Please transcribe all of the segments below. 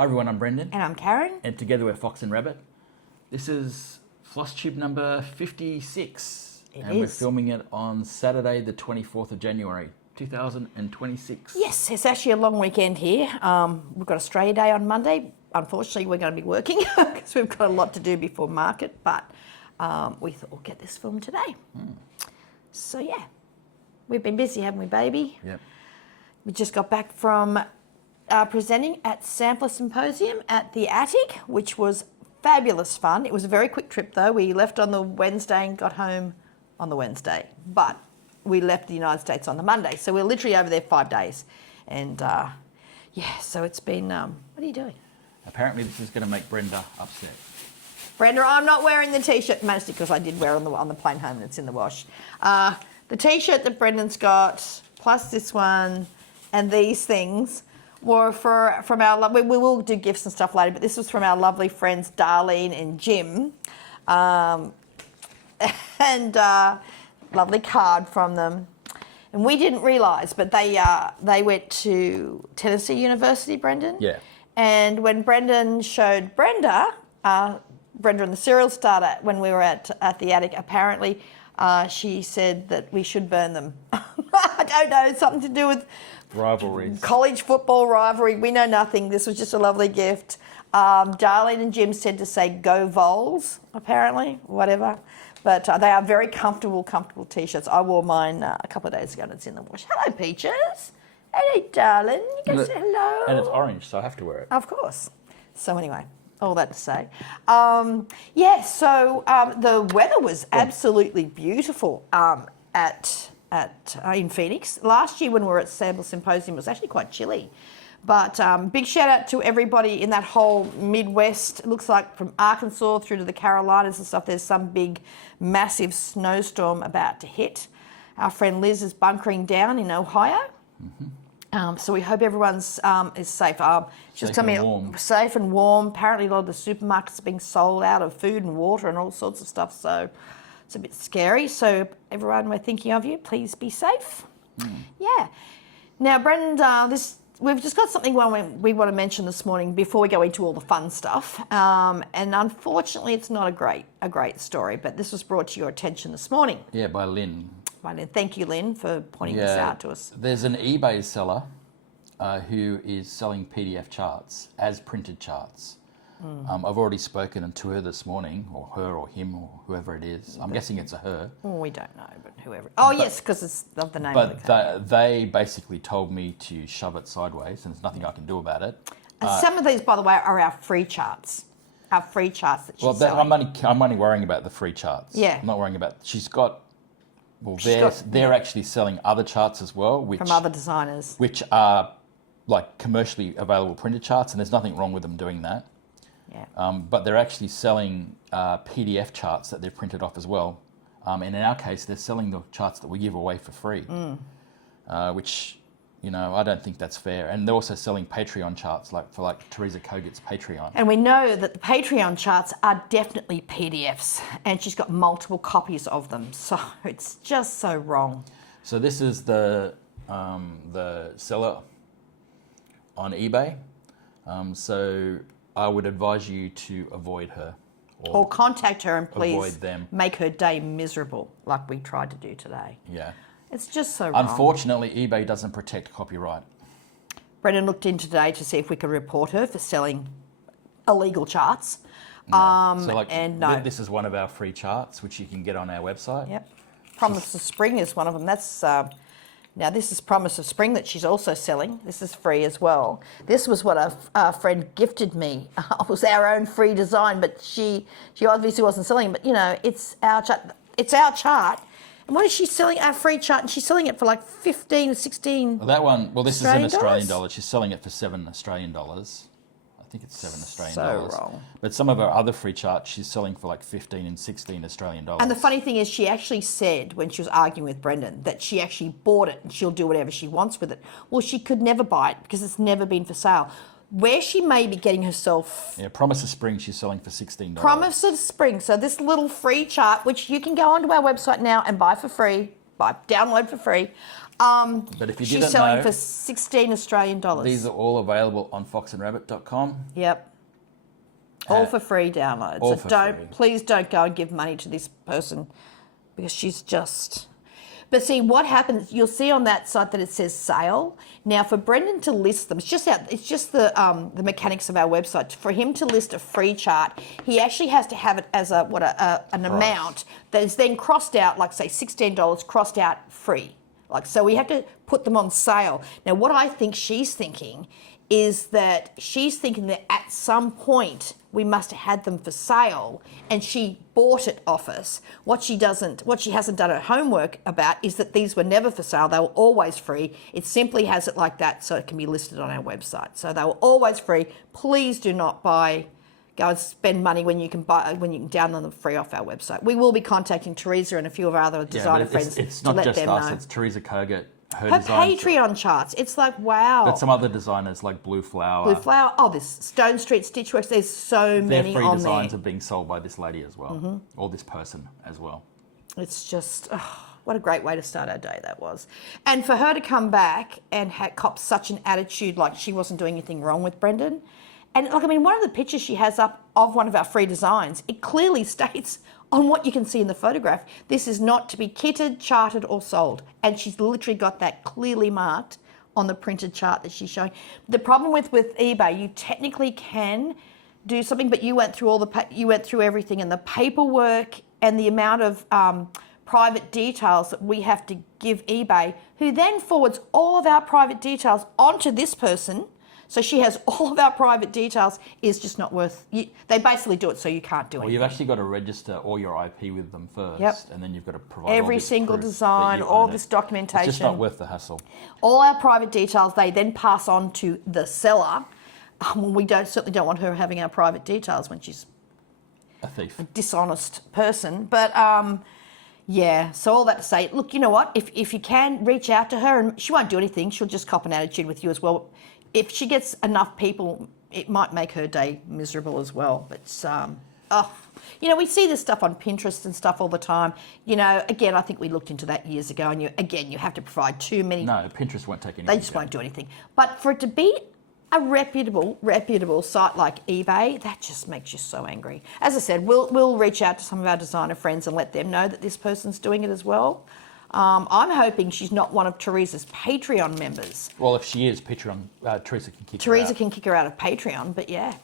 Hi everyone, I'm Brendan. And I'm Karen. And together we're Fox and Rabbit. This is FlossTube number 56. We're filming it on Saturday the 24th of January, 2026. Yes, it's actually a long weekend here. We've got Australia Day on Monday. Unfortunately, we're going to be working because we've got a lot to do before market, but we thought we'll get this filmed today. So yeah, we've been busy, haven't we, baby? Yep. We just got back from presenting at Sampler Symposium at the Attic, which was fabulous fun. It was a very quick trip though. We left on the Wednesday and got home on the Wednesday, but we left the United States on the Monday. So we were literally over there 5 days. And yeah, so it's been, what are you doing? Apparently this is going to make Brenda upset. Brenda, I'm not wearing the t-shirt, mostly because I did wear it on the plane home and it's in the wash. The t-shirt that Brendan's got, plus this one, and these things, were from our, we will do gifts and stuff later, but this was from our lovely friends Darlene and Jim. And lovely card from them. And we didn't realise, but they went to Tennessee University, Brendan. Yeah. And when Brendan showed Brenda and the cereal starter, when we were at the Attic, apparently she said that we should burn them. I don't know, something to do with rivalries. College football rivalry. We know nothing. This was just a lovely gift. Darlene and Jim said to say "Go Vols," apparently, whatever. But they are very comfortable t-shirts. I wore mine a couple of days ago and it's in the wash. Hello, Peaches. Hello, darling. You can say hello. And it's orange, so I have to wear it. Of course. So anyway, all that to say. Yeah, so the weather was absolutely beautiful in Phoenix. Last year when we were at Sampler Symposium, it was actually quite chilly. But big shout out to everybody in that whole Midwest. It looks like from Arkansas through to the Carolinas and stuff, there's some big, massive snowstorm about to hit. Our friend Liz is bunkering down in Ohio. Mm-hmm. So we hope everyone's is safe. She's coming safe and warm. Apparently a lot of the supermarkets are being sold out of food and water and all sorts of stuff. So it's a bit scary. So everyone, we're thinking of you. Please be safe. Yeah. Now, Brendan, we've just got something we want to mention this morning before we go into all the fun stuff. And unfortunately, it's not a great story, but this was brought to your attention this morning. Yeah, by Lynn. Thank you, Lynn, for pointing this out to us. There's an eBay seller who is selling PDF charts as printed charts. I've already spoken to her this morning, or her or him or whoever it is. I'm guessing it's a her. Well, we don't know, but whoever. Oh, yes, because it's of the name of the company. But they basically told me to shove it sideways, and there's nothing I can do about it. And some of these, by the way, are our free charts. Our free charts that she's selling. I'm only worrying about the free charts. Yeah. I'm not worrying about... They're actually selling other charts as well. From other designers. Which are like commercially available printed charts, and there's nothing wrong with them doing that. Yeah. But they're actually selling PDF charts that they've printed off as well. And in our case, they're selling the charts that we give away for free, which, I don't think that's fair. And they're also selling Patreon charts, for Teresa Kogut's Patreon. And we know that the Patreon charts are definitely PDFs, and she's got multiple copies of them. So it's just so wrong. So this is the seller on eBay. So I would advise you to avoid her. Or contact her and please avoid them. Make her day miserable like we tried to do today. Yeah. It's just so wrong. Unfortunately, eBay doesn't protect copyright. Brendan looked in today to see if we could report her for selling illegal charts. No. This is one of our free charts, which you can get on our website. Yep. Promise of Spring is one of them. That's... Now, this is Promise of Spring that she's also selling. This is free as well. This was what a friend gifted me. It was our own free design, but she obviously wasn't selling it. But, it's our chart. It's our chart. And what is she selling? Our free chart. And she's selling it for like 15 or 16 this is in Australian dollars. She's selling it for $7 Australian. I think it's $7 Australian dollars. So wrong. But some of her other free charts she's selling for like 15 and 16 Australian dollars. And the funny thing is she actually said when she was arguing with Brendan that she actually bought it and she'll do whatever she wants with it. Well, she could never buy it because it's never been for sale. Where she may be getting herself... Yeah, Promise of Spring she's selling for $16. Promise of Spring. So this little free chart, which you can go onto our website now and buy for free, download for free. But if you She's didn't selling know, for 16 Australian dollars. these are all available on foxandrabbit.com. Yep. All for free downloads. All So for free. please don't go and give money to this person because she's just... But see, what happens, you'll see on that site that it says sale. Now, for Brendan to list them, it's just the mechanics of our website. For him to list a free chart, he actually has to have it as an amount that is then crossed out, like say $16, crossed out free. Like, so we have to put them on sale. Now, what I think she's thinking is that she's thinking that at some point we must have had them for sale and she bought it off us. What she hasn't done her homework about is that these were never for sale. They were always free. It simply has it like that so it can be listed on our website. So they were always free. Please do not go and spend money when you can download them free off our website. We will be contacting Teresa and a few of our other designer friends it's to not let just them us, know. it's Teresa Kogut. Her designs, Patreon charts. It's like, wow. but some other designers like Blue Flower. Blue Flower. Oh, this Stone Street Stitchworks. There's so many Their free on designs there. are being sold by this lady as well, or this person as well. It's just, what a great way to start our day that was. And for her to come back and cop such an attitude like she wasn't doing anything wrong with Brendan. And like, I mean, one of the pictures she has up of one of our free designs, it clearly states on what you can see in the photograph, this is not to be kitted, charted or sold. And she's literally got that clearly marked on the printed chart that she's showing. The problem with eBay, you technically can do something, but you went through everything, and the paperwork and the amount of private details that we have to give eBay, who then forwards all of our private details onto this person. So she has all of our private details, is just not worth... They basically do it so you can't do anything. Well, you've actually got to register all your IP with them first, Yep. and then you've got to provide every all this single proof design, that you all own this it. documentation. It's just not worth the hassle. All our private details, they then pass on to the seller. We certainly don't want her having our private details when she's A thief. a dishonest person. But yeah, so all that to say, look, you know what? If you can, reach out to her, and she won't do anything. She'll just cop an attitude with you as well. If she gets enough people, it might make her day miserable as well. But, we see this stuff on Pinterest and stuff all the time. Again, I think we looked into that years ago, and you have to provide too many. No, Pinterest won't take anything. They just won't do anything. But for it to be a reputable site like eBay, that just makes you so angry. As I said, we'll reach out to some of our designer friends and let them know that this person's doing it as well. I'm hoping she's not one of Teresa's Patreon members. Well, if she is, Teresa can kick her out. Teresa can kick her out of Patreon, but yeah.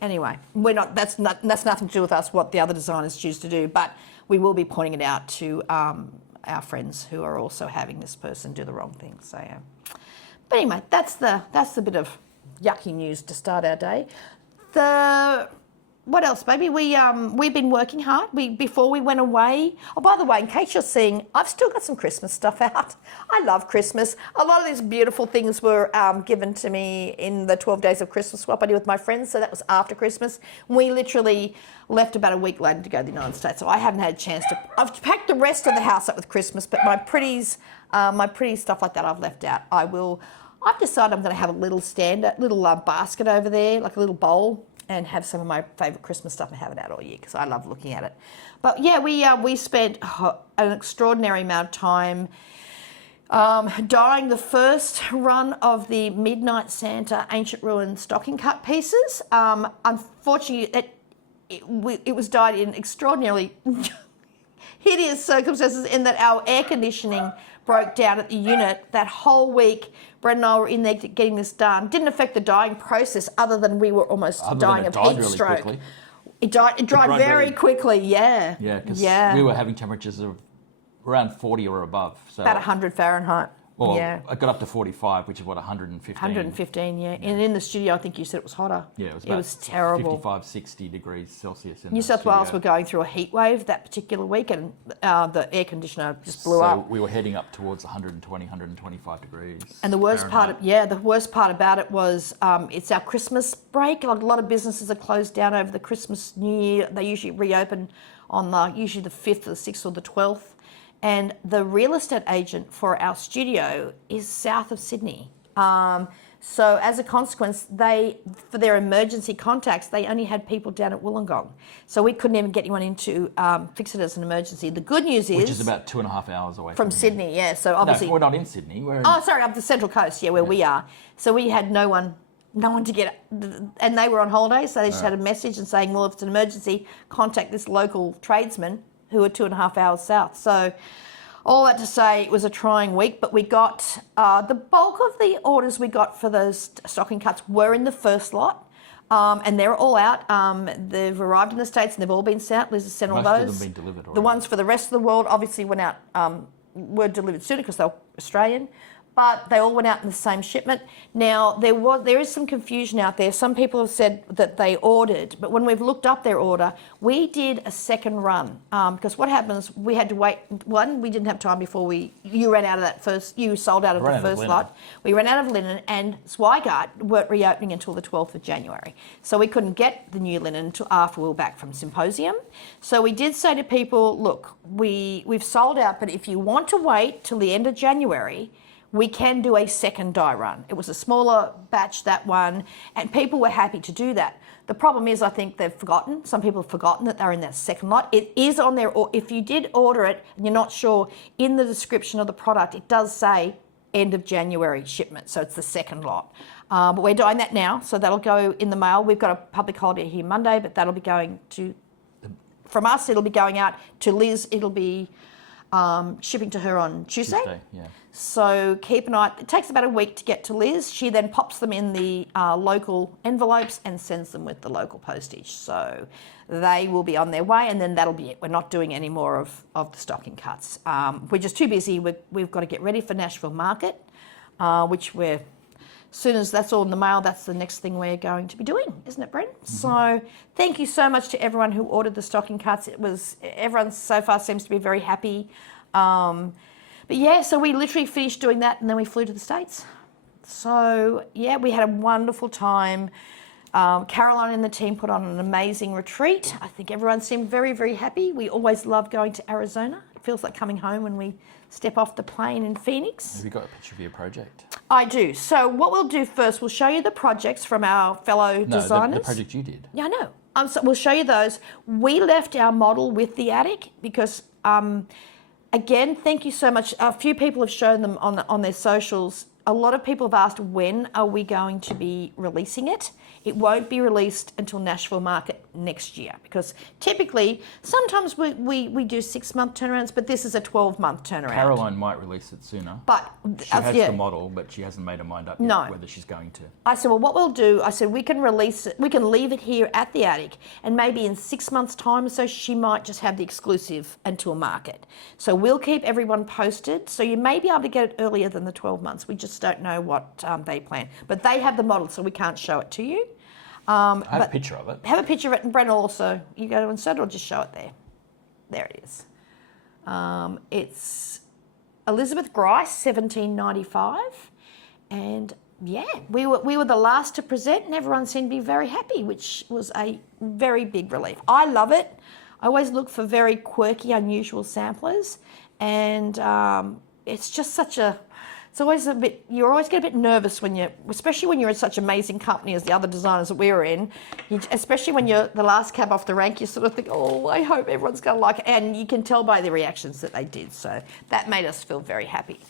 Anyway, we're not. That's nothing to do with us. What the other designers choose to do, but we will be pointing it out to our friends who are also having this person do the wrong thing. So, yeah. But anyway, that's the bit of yucky news to start our day. What else, baby? We've been working hard. Before we went away. Oh, by the way, in case you're seeing, I've still got some Christmas stuff out. I love Christmas. A lot of these beautiful things were given to me in the 12 days of Christmas swap I did with my friends. So that was after Christmas. We literally left about a week later to go to the United States. So I haven't had a chance to. I've packed the rest of the house up with Christmas, but my pretty stuff like that I've left out. I've decided I'm going to have a little basket over there, like a little bowl, and have some of my favourite Christmas stuff and have it out all year because I love looking at it. But yeah, we spent an extraordinary amount of time dyeing the first run of the Midnight Santa Ancient Ruin stocking cut pieces. Unfortunately, it was dyed in extraordinarily hideous circumstances in that our air conditioning broke down at the unit. That whole week, Brett and I were in there getting this done. Didn't affect the dyeing process other than we were almost dying of heat stroke. Quickly. It dried very quickly, yeah. Yeah, because we were having temperatures of around 40 or above. So about 100 Fahrenheit. Well, yeah. I got up to 45, which is what, 115? 115, yeah. And in the studio, I think you said it was hotter. Yeah, it was terrible. 55, 60 degrees Celsius in New the South studio. Wales were going through a heat wave that particular week, and the air conditioner just blew up. So we were heading up towards 120, 125 degrees. And the worst part about it was it's our Christmas break. Like, a lot of businesses are closed down over the Christmas, New Year. They usually reopen on usually the 5th or the 6th or the 12th. And the real estate agent for our studio is south of Sydney. So as a consequence, for their emergency contacts, they only had people down at Wollongong. So we couldn't even get anyone in to fix it as an emergency. The good news is... Which is about 2.5 hours away from Sydney, yeah. So obviously... No, we're not in Sydney. We're in... Oh, sorry, up the Central Coast, where we are. So we had no one to get... And they were on holiday, so they just had a message and saying, well, if it's an emergency, contact this local tradesman who are 2.5 hours south. So... all that to say, it was a trying week, but we got the bulk of the orders we got for those stocking cuts were in the first lot, and they're all out. They've arrived in the States and they've all been sent. Liz has sent all those. Most of them been delivered already. The ones for the rest of the world obviously went out, were delivered sooner because they're Australian, but they all went out in the same shipment. Now, there is some confusion out there. Some people have said that they ordered, but when we've looked up their order, we did a second run because what happens, we had to wait. One, we didn't have time before you ran out of that first, you sold out of the first lot. We ran out of linen, and Zweigart weren't reopening until the 12th of January. So we couldn't get the new linen until after we were back from Symposium. So we did say to people, look, we've sold out, but if you want to wait till the end of January, we can do a second dye run. It was a smaller batch, that one, and people were happy to do that. The problem is, I think they've forgotten. Some people have forgotten that they're in that second lot. It is on there, or if you did order it and you're not sure, in the description of the product, it does say end of January shipment, so it's the second lot. But we're doing that now, so that'll go in the mail. We've got a public holiday here Monday, but that'll be going to, from us, it'll be going out to Liz. It'll be shipping to her on Tuesday. Yeah. So keep an eye. It takes about a week to get to Liz. She then pops them in the local envelopes and sends them with the local postage. So they will be on their way, and then that'll be it. We're not doing any more of the stocking cuts. We're just too busy. We've got to get ready for Nashville Market, which as soon as that's all in the mail, that's the next thing we're going to be doing, isn't it, Brent? Mm-hmm. So thank you so much to everyone who ordered the stocking cuts. Everyone so far seems to be very happy. But yeah, so we literally finished doing that and then we flew to the States. So yeah, we had a wonderful time. Caroline and the team put on an amazing retreat. I think everyone seemed very, very happy. We always love going to Arizona. It feels like coming home when we step off the plane in Phoenix. Have you got a picture of your project? I do. So what we'll do first, we'll show you the projects from our fellow designers. The project you did. Yeah, I know. So we'll show you those. We left our model with the attic because... again, thank you so much. A few people have shown them on their socials. A lot of people have asked, when are we going to be releasing it? It won't be released until Nashville Market next year because typically, sometimes we do 6-month turnarounds, but this is a 12-month turnaround. Caroline might release it sooner. But she has the model, but she hasn't made her mind up yet whether she's going to. I said, well, what we'll do, I said, we can release it, we can leave it here at the attic, and maybe in 6 months' time or so, she might just have the exclusive until market. So we'll keep everyone posted. So you may be able to get it earlier than the 12 months. We just don't know what they plan. But they have the model, so we can't show it to you. I have a picture of it. Have a picture of it, and Brent will also, you go to insert it or just show it there. There it is. It's Elizabeth Grice, 1795. And yeah, we were the last to present and everyone seemed to be very happy, which was a very big relief. I love it. I always look for very quirky, unusual samplers. And it's just such a... It's always you always get a bit nervous especially when you're in such amazing company as the other designers that we were in, especially when you're the last cab off the rank, you sort of think, oh, I hope everyone's going to like it. And you can tell by the reactions that they did. So that made us feel very happy.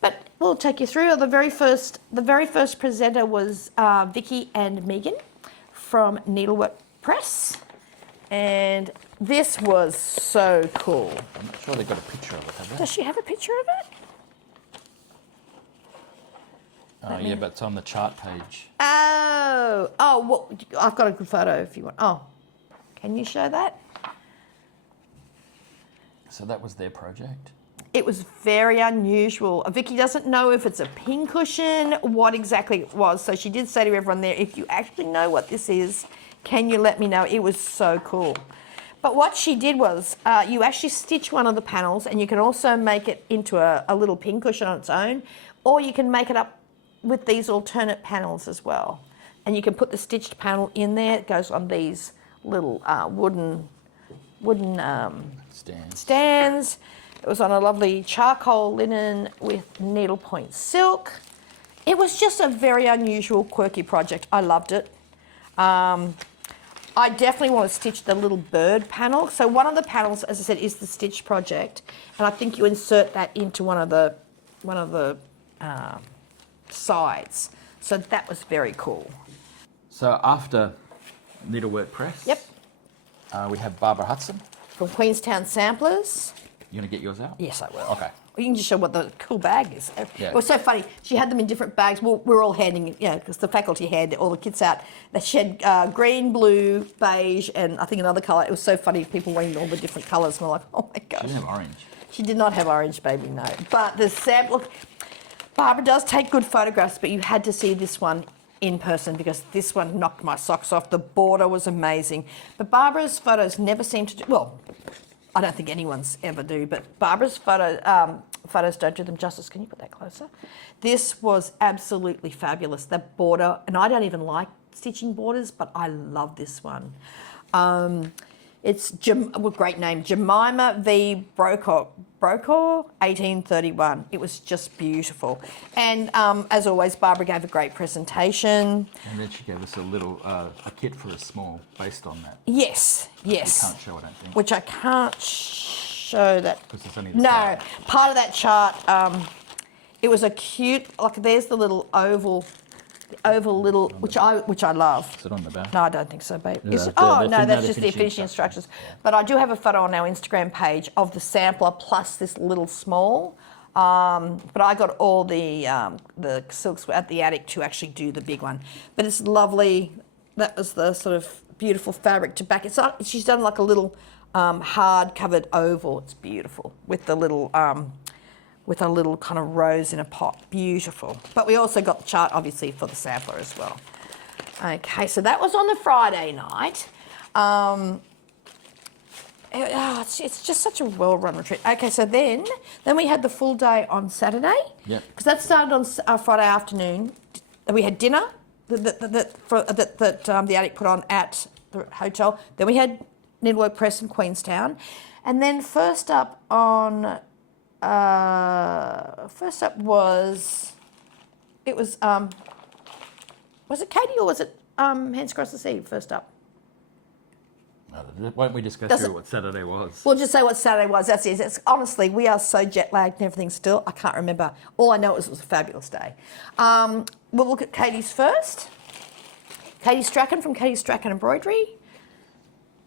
But we'll take you through. The very first presenter was Vicky and Megan from Needlework Press. And this was so cool. I'm not sure they've got a picture of it, have they? Does she have a picture of it? Yeah, but it's on the chart page. Oh, well, I've got a good photo if you want. Oh, can you show that? So that was their project? It was very unusual. Vicky doesn't know if it's a pincushion, what exactly it was. So she did say to everyone there, if you actually know what this is, can you let me know? It was so cool. But what she did was you actually stitch one of the panels and you can also make it into a little pincushion on its own, or you can make it up with these alternate panels as well. And you can put the stitched panel in there. It goes on these little wooden stands. It was on a lovely charcoal linen with needlepoint silk. It was just a very unusual, quirky project. I loved it. I definitely want to stitch the little bird panel. So one of the panels, as I said, is the stitch project, and I think you insert that into one of the sides. So that was very cool. So after Needlework Press, Yep. We have Barbara Hudson. From Queenstown Samplers. You going to get yours out? Yes, I will. Okay. You can just show what the cool bag is. Yeah. It was so funny. She had them in different bags. Well, we were all handing, because the faculty handed all the kits out. She had green, blue, beige, and I think another colour. It was so funny. People wearing all the different colours. And we're like, oh my gosh. She didn't have orange. She did not have orange, baby, no. But the sample, look, Barbara does take good photographs, but you had to see this one in person because this one knocked my socks off. The border was amazing. But Barbara's photos never seem to do, well, I don't think anyone's ever do, but Barbara's photos don't do them justice. Can you put that closer? This was absolutely fabulous. That border, and I don't even like stitching borders, but I love this one. It's great name, Jemima V. Brokaw, 1831. It was just beautiful. And as always, Barbara gave a great presentation. And then she gave us a little a kit for a small based on that. Yes. You can't show, I don't think. Which I can't show that. Because it's only the No, chart. part of that chart, it was a cute, like there's the little oval little, which I love. Is it on the back? No, I don't think so, babe. No, Is it? the- Oh, the no, fin- that's the just the finishing finishing instructions. instructions. But I do have a photo on our Instagram page of the sampler plus this little small. But I got all the silks at the attic to actually do the big one. But it's lovely. That was the sort of beautiful fabric to back. She's done like a little hard covered oval. It's beautiful with the little with a little kind of rose in a pot. Beautiful. But we also got the chart, obviously, for the sampler as well. Okay, so that was on the Friday night. It's just such a well-run retreat. Okay, so then we had the full day on Saturday. Yep. Because that started on Friday afternoon. We had dinner that the attic put on at the hotel. Then we had Needlework Press in Queenstown. And then first up was it Katie or was it Hands Across the Sea first up? Why don't we just go through what Saturday was? We'll just say what Saturday was. That's it. Honestly, we are so jet lagged and everything still. I can't remember. All I know is it was a fabulous day. We'll look at Katie's first. Katie Strachan from Katie Strachan Embroidery.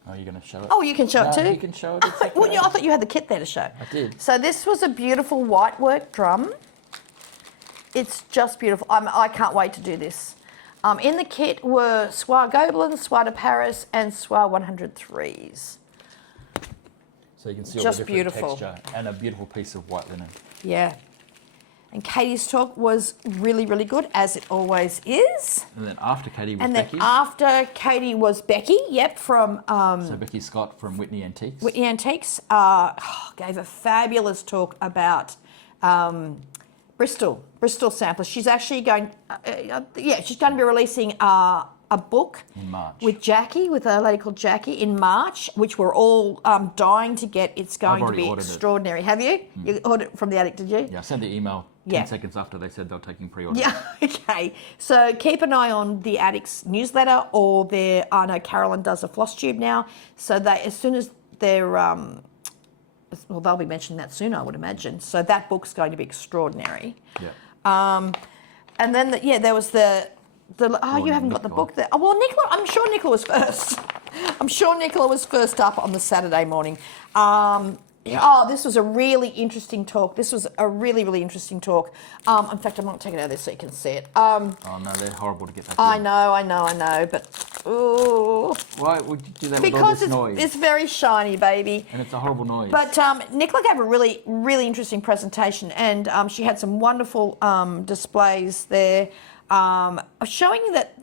Oh, you're going to show it? Oh, you can show it too? You can show it. It's okay. Well, I thought you had the kit there to show. I did. So this was a beautiful white work drum. It's just beautiful. I can't wait to do this. In the kit were Soie Gobelins, Soie de Paris, and Soie 103s. So you can see all Just the different beautiful. texture and a beautiful piece of white linen. Yeah. And Katie's talk was really, really good, as it always is. And then after Katie was And Becky. then after Katie was Becky, from So Becky Scott from Whitney Antiques. Whitney Antiques, gave a fabulous talk about Bristol Sampler. She's actually going, she's going to be releasing a book in March. with a lady called Jackie in March, which we're all dying to get. It's going to be extraordinary. Have you? You ordered it from the attic, did you? Yeah, I sent the email 10 seconds after they said they were taking pre-orders. Yeah, okay. So keep an eye on the attic's newsletter, or I know Carolyn does a FlossTube now. So as soon as they're, they'll be mentioning that soon, I would imagine. So that book's going to be extraordinary. Yeah. And then, there was you haven't got the book there. Oh, well, I'm sure Nicola was first. I'm sure Nicola was first up on the Saturday morning. This was a really interesting talk. This was a really, really interesting talk. In fact, I might take it out of there so you can see it. Oh, no, they're horrible to get back I in. know, but ooh. Why would you do that with all this noise? Because it's very shiny, baby. And it's a horrible noise. But Nicola gave a really, really interesting presentation, and she had some wonderful displays there showing that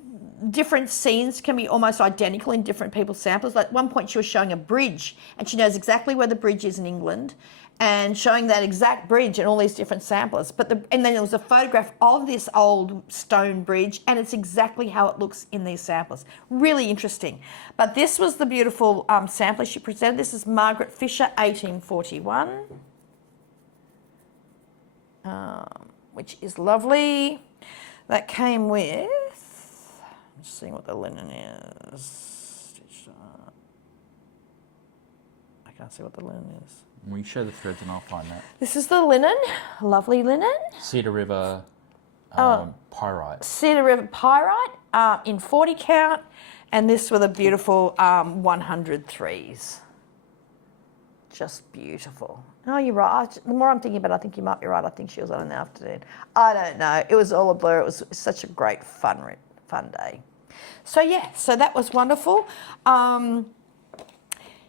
different scenes can be almost identical in different people's samples. Like at one point she was showing a bridge, and she knows exactly where the bridge is in England, and showing that exact bridge in all these different samplers. And then there was a photograph of this old stone bridge, and it's exactly how it looks in these samplers. Really interesting. But this was the beautiful sampler she presented. This is Margaret Fisher, 1841, which is lovely. That came with, I'm just seeing what the linen is. I can't see what the linen is. We show the threads and I'll find that. This is the linen, lovely linen. Cedar River pyrite. Cedar River pyrite in 40 count, and this with a beautiful 100 threes. Just beautiful. Oh, you're right. The more I'm thinking about it, I think you might be right. I think she was on in the afternoon. I don't know. It was all a blur. It was such a great fun day. So yeah, so that was wonderful.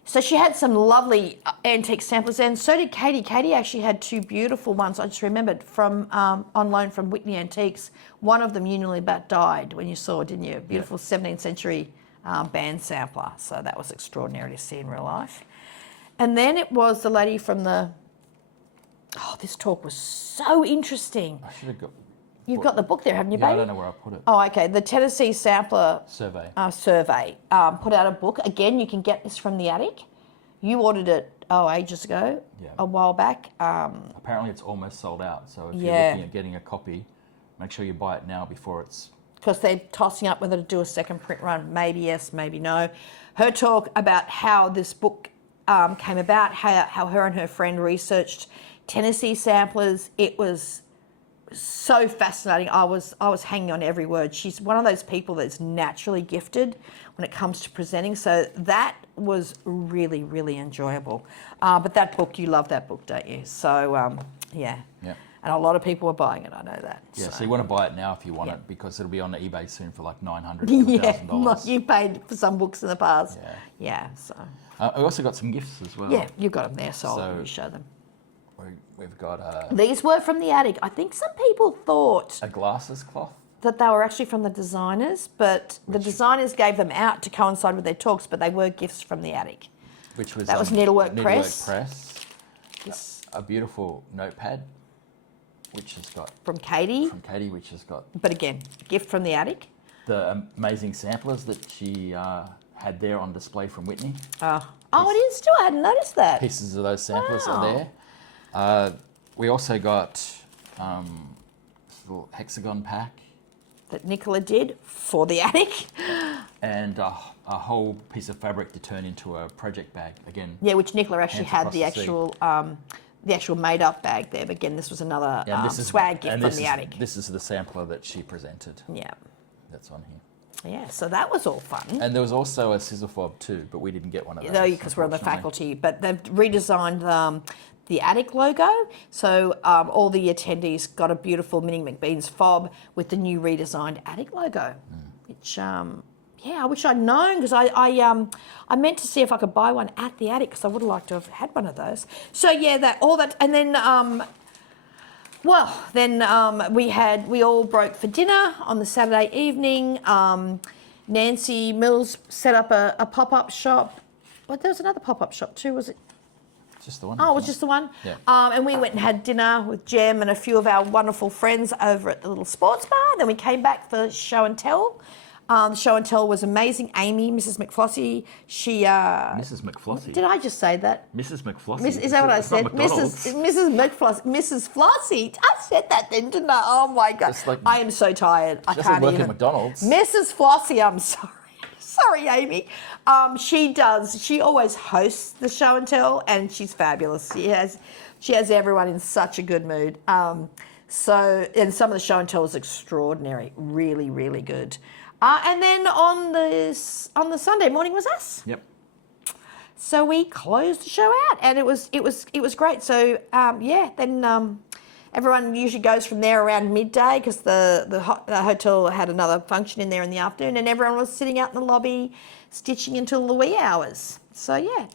So she had some lovely antique samplers, and so did Katie. Katie actually had two beautiful ones. I just remembered from on loan from Whitney Antiques. One of them you nearly about died when you saw it, didn't you? Beautiful 17th century band sampler. So that was extraordinary to see in real life. And then it was the lady from the... Oh, this talk was so interesting. I should have got... You've got the book there, haven't you, Yeah, baby? I don't know where I put it. Oh, okay. The Tennessee Sampler Survey. Survey put out a book. Again, you can get this from the attic. You ordered it, ages ago, a while back. Apparently it's almost sold out. So if you're looking at getting a copy, make sure you buy it now before it's... Because they're tossing up whether to do a second print run. Maybe yes, maybe no. Her talk about how this book came about, how her and her friend researched Tennessee samplers. It was so fascinating. I was hanging on every word. She's one of those people that's naturally gifted when it comes to presenting. So that was really, really enjoyable. But that book, you love that book, don't you? So, yeah. And a lot of people were buying it, I know that. Yeah, so you want to buy it now if you want it, because it'll be on eBay soon for like $900 to $1,000. Like you paid for some books in the past. Yeah. So. I also got some gifts as well. Yeah, you've got them there, so I'll let you show them. We've got These were from the attic. I think some people thought a glasses cloth. That they were actually from the designers, but the designers gave them out to coincide with their talks, but they were gifts from the attic. Which was... That was Needlework Press. A beautiful notepad, which has got... From Katie. Which has got... But again, gift from the attic. The amazing samplers that she had there on display from Whitney. Oh, it is too. I hadn't noticed that. Pieces of those samplers are there. We also got this little hexagon pack. That Nicola did for the attic. And a whole piece of fabric to turn into a project bag, again. Yeah, which Nicola actually had the actual made-up bag there. But again, this was another swag gift from the attic. This is the sampler that she presented. Yeah. That's on here. Yeah, so that was all fun. And there was also a scissor fob too, but we didn't get one of those. No, because we're on the faculty. But they've redesigned the attic logo. So all the attendees got a beautiful Minnie McBean's fob with the new redesigned attic logo, which, I wish I'd known, because I meant to see if I could buy one at the attic, because I would have liked to have had one of those. So, yeah, and then... we all broke for dinner on the Saturday evening. Nancy Mills set up a pop-up shop. Well, there was another pop-up shop too, was it? Just the one. Oh, it was just the one? Yeah. And we went and had dinner with Jem and a few of our wonderful friends over at the little sports bar. Then we came back for show and tell. The show and tell was amazing. Amy, Mrs. McFlossie, she... Mrs. McFlossie? Did I just say that? Mrs. McFlossie. Is that what I said? Mrs. Flossie. I said that then, didn't I? Oh, my God. Like, I am so tired. I can't work even... at McDonald's. Mrs. Flossie, I'm sorry. Sorry, Amy. She always hosts the show and tell, and she's fabulous. She has everyone in such a good mood. And some of the show and tell was extraordinary. Really, really good. And then on the Sunday morning was us. Yep. So we closed the show out, and it was great. So then everyone usually goes from there around midday, because the hotel had another function in there in the afternoon, and everyone was sitting out in the lobby stitching until the wee hours. So yeah.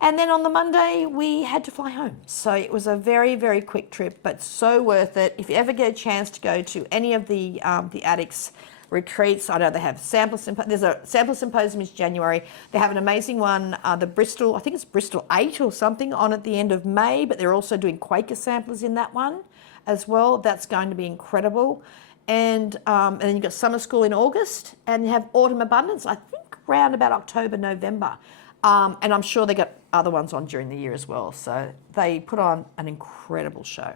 And then on the Monday we had to fly home. So it was a very, very quick trip, but so worth it. If you ever get a chance to go to any of the attics retreats, I know they have there's a sample symposium in January. They have an amazing one, the Bristol, I think it's Bristol 8 or something, on at the end of May, but they're also doing Quaker samplers in that one as well. That's going to be incredible. And then you've got summer school in August, and you have autumn abundance, I think around about October, November. And I'm sure they got other ones on during the year as well. So they put on an incredible show.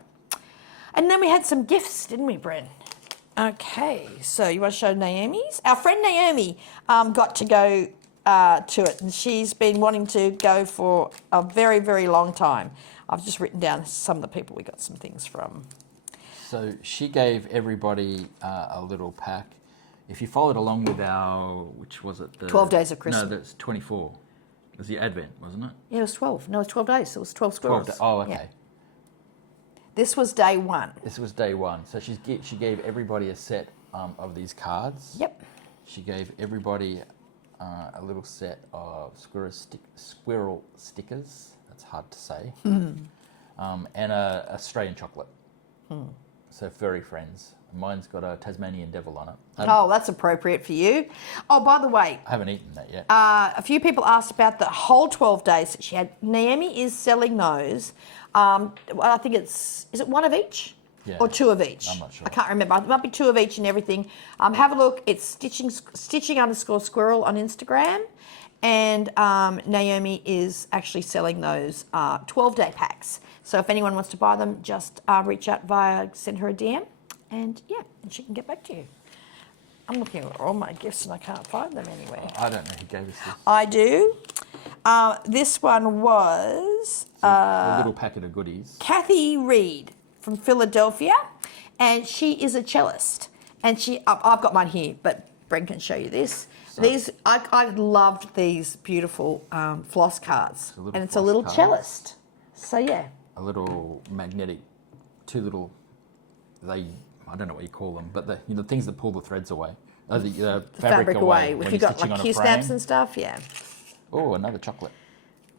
And then we had some gifts, didn't we, Bren? Okay, so you want to show Naomi's? Our friend Naomi got to go to it, and she's been wanting to go for a very, very long time. I've just written down some of the people we got some things from. So she gave everybody a little pack. If you followed along with our, which was it? 12 Days of Christmas. No, that's 24. It was the Advent, wasn't it? Yeah, it was 12. No, it was 12 days. It was 12 squirrels. Oh, okay. Yeah. This was day one. This was day one. So she gave everybody a set of these cards. Yep. She gave everybody a little set of squirrel stickers. That's hard to say. And a Australian chocolate. So furry friends. Mine's got a Tasmanian devil on it. Oh, that's appropriate for you. Oh, by the way, I haven't eaten that yet. a few people asked about the whole 12 days that she had. Naomi is selling those. Well, I think is it one of each? Yeah. Or two of each? I'm not sure. I can't remember. It might be two of each and everything. Have a look. It's stitching_squirrel on Instagram. And Naomi is actually selling those 12-day packs. So if anyone wants to buy them, just reach out send her a DM. And yeah, and she can get back to you. I'm looking at all my gifts and I can't find them anywhere. I don't know who gave us this. I do. This one was A little packet of goodies. Kathy Reed from Philadelphia, and she is a cellist. And I've got mine here, but Brent can show you this. These I loved these beautiful floss cards, and it's a little cellist. So yeah, a little magnetic, two little. I don't know what you call them, but the things that pull the threads away, the fabric away. If you've got like Q-snaps and stuff, yeah. Oh, another chocolate.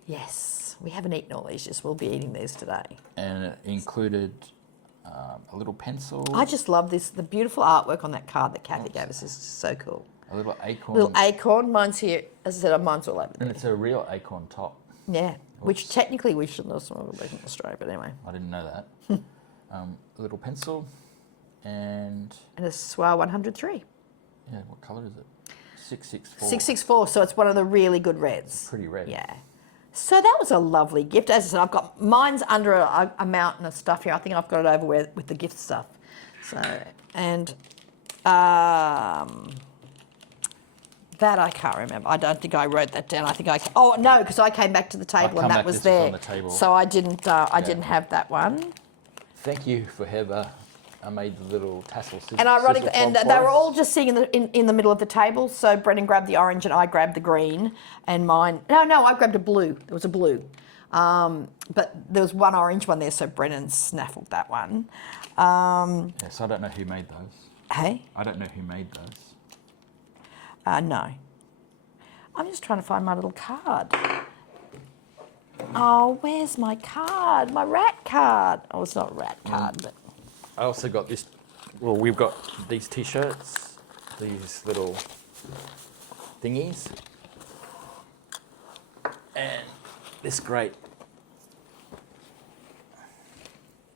Yes, we haven't eaten all these. Just we'll be eating these today. And it included a little pencil. I just love this. The beautiful artwork on that card that Kathy gave us is just so cool. A little acorn. Little acorn. Mine's here. As I said, mine's all over there. And it's a real acorn top. Yeah, which technically we shouldn't have made in Australia, but anyway. I didn't know that. A little pencil and a SWA 103. Yeah, what colour is it? 664. 664, so it's one of the really good reds. Pretty red. Yeah. So that was a lovely gift. As I said, I've got mine's under a mountain of stuff here. I think I've got it over with the gift stuff. So, and that I can't remember. I don't think I wrote that down. I think oh no, because I came back to the table and that was there. On the table. So I didn't. I didn't have that one. Thank you for Heather. I made the little tassel scissors. And ironically, and they were all just sitting in the middle of the table. So Brendan grabbed the orange and I grabbed the green, and mine. No, I grabbed a blue. There was a blue, but there was one orange one there. So Brendan snaffled that one. Yes, I don't know who made those. Hey. I don't know who made those. No. I'm just trying to find my little card. Oh, where's my card? My rat card. Oh, it's not a rat card, but. I also got this. Well, we've got these T-shirts, these little thingies, and this great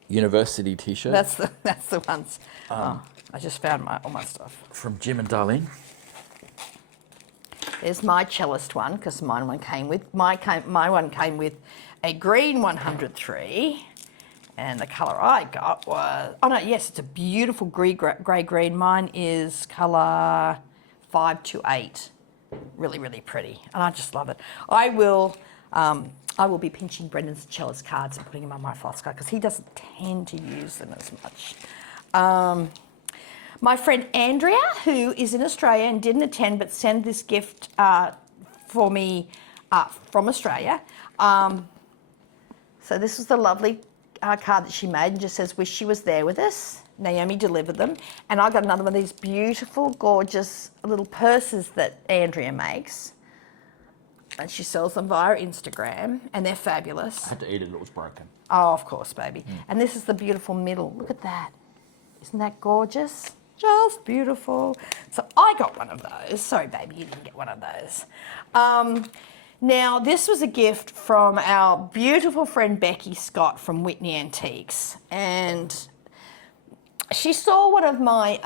university T-shirt. That's the ones. I just found all my stuff from Jim and Darlene. There's my cellist one because my one came with a green 103. And the colour I got was, it's a beautiful grey-green. Mine is colour 528. Really, really pretty. And I just love it. I will be pinching Brendan's cellist cards and putting them on my floss card because he doesn't tend to use them as much. My friend Andrea, who is in Australia and didn't attend but sent this gift for me from Australia. So this is the lovely card that she made and just says, wish she was there with us. Naomi delivered them. And I got another one of these beautiful, gorgeous little purses that Andrea makes. And she sells them via Instagram, and they're fabulous. I had to eat it was broken. Oh, of course, baby. And this is the beautiful middle. Look at that. Isn't that gorgeous? Just beautiful. So I got one of those. Sorry, baby, you didn't get one of those. Now, this was a gift from our beautiful friend Becky Scott from Whitney Antiques. And she saw one of my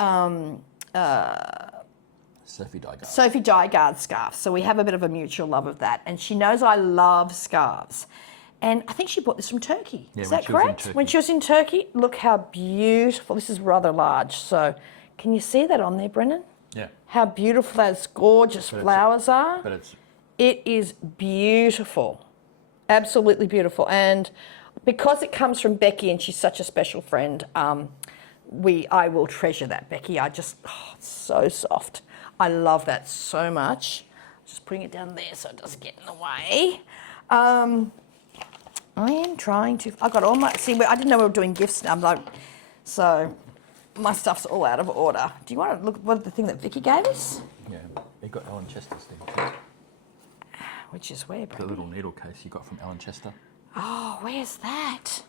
Sophie Dygard scarves. So we have a bit of a mutual love of that. And she knows I love scarves. And I think she bought this from Turkey. Yeah, is that correct? When she was in Turkey, look how beautiful. This is rather large, so Can you see that on there, Brendan? Yeah. How beautiful those gorgeous flowers are. But it's... It is beautiful. Absolutely beautiful. And because it comes from Becky and she's such a special friend, I will treasure that, Becky. It's so soft. I love that so much. Just putting it down there so it doesn't get in the way. I am trying to... I got all my... See, I didn't know we were doing gifts now. So my stuff's all out of order. Do you want to look at the thing that Vicky gave us? Yeah, you got Ellen Chester's thing. Which is where, The little needle case you got from Ellen Chester. Oh, where's that?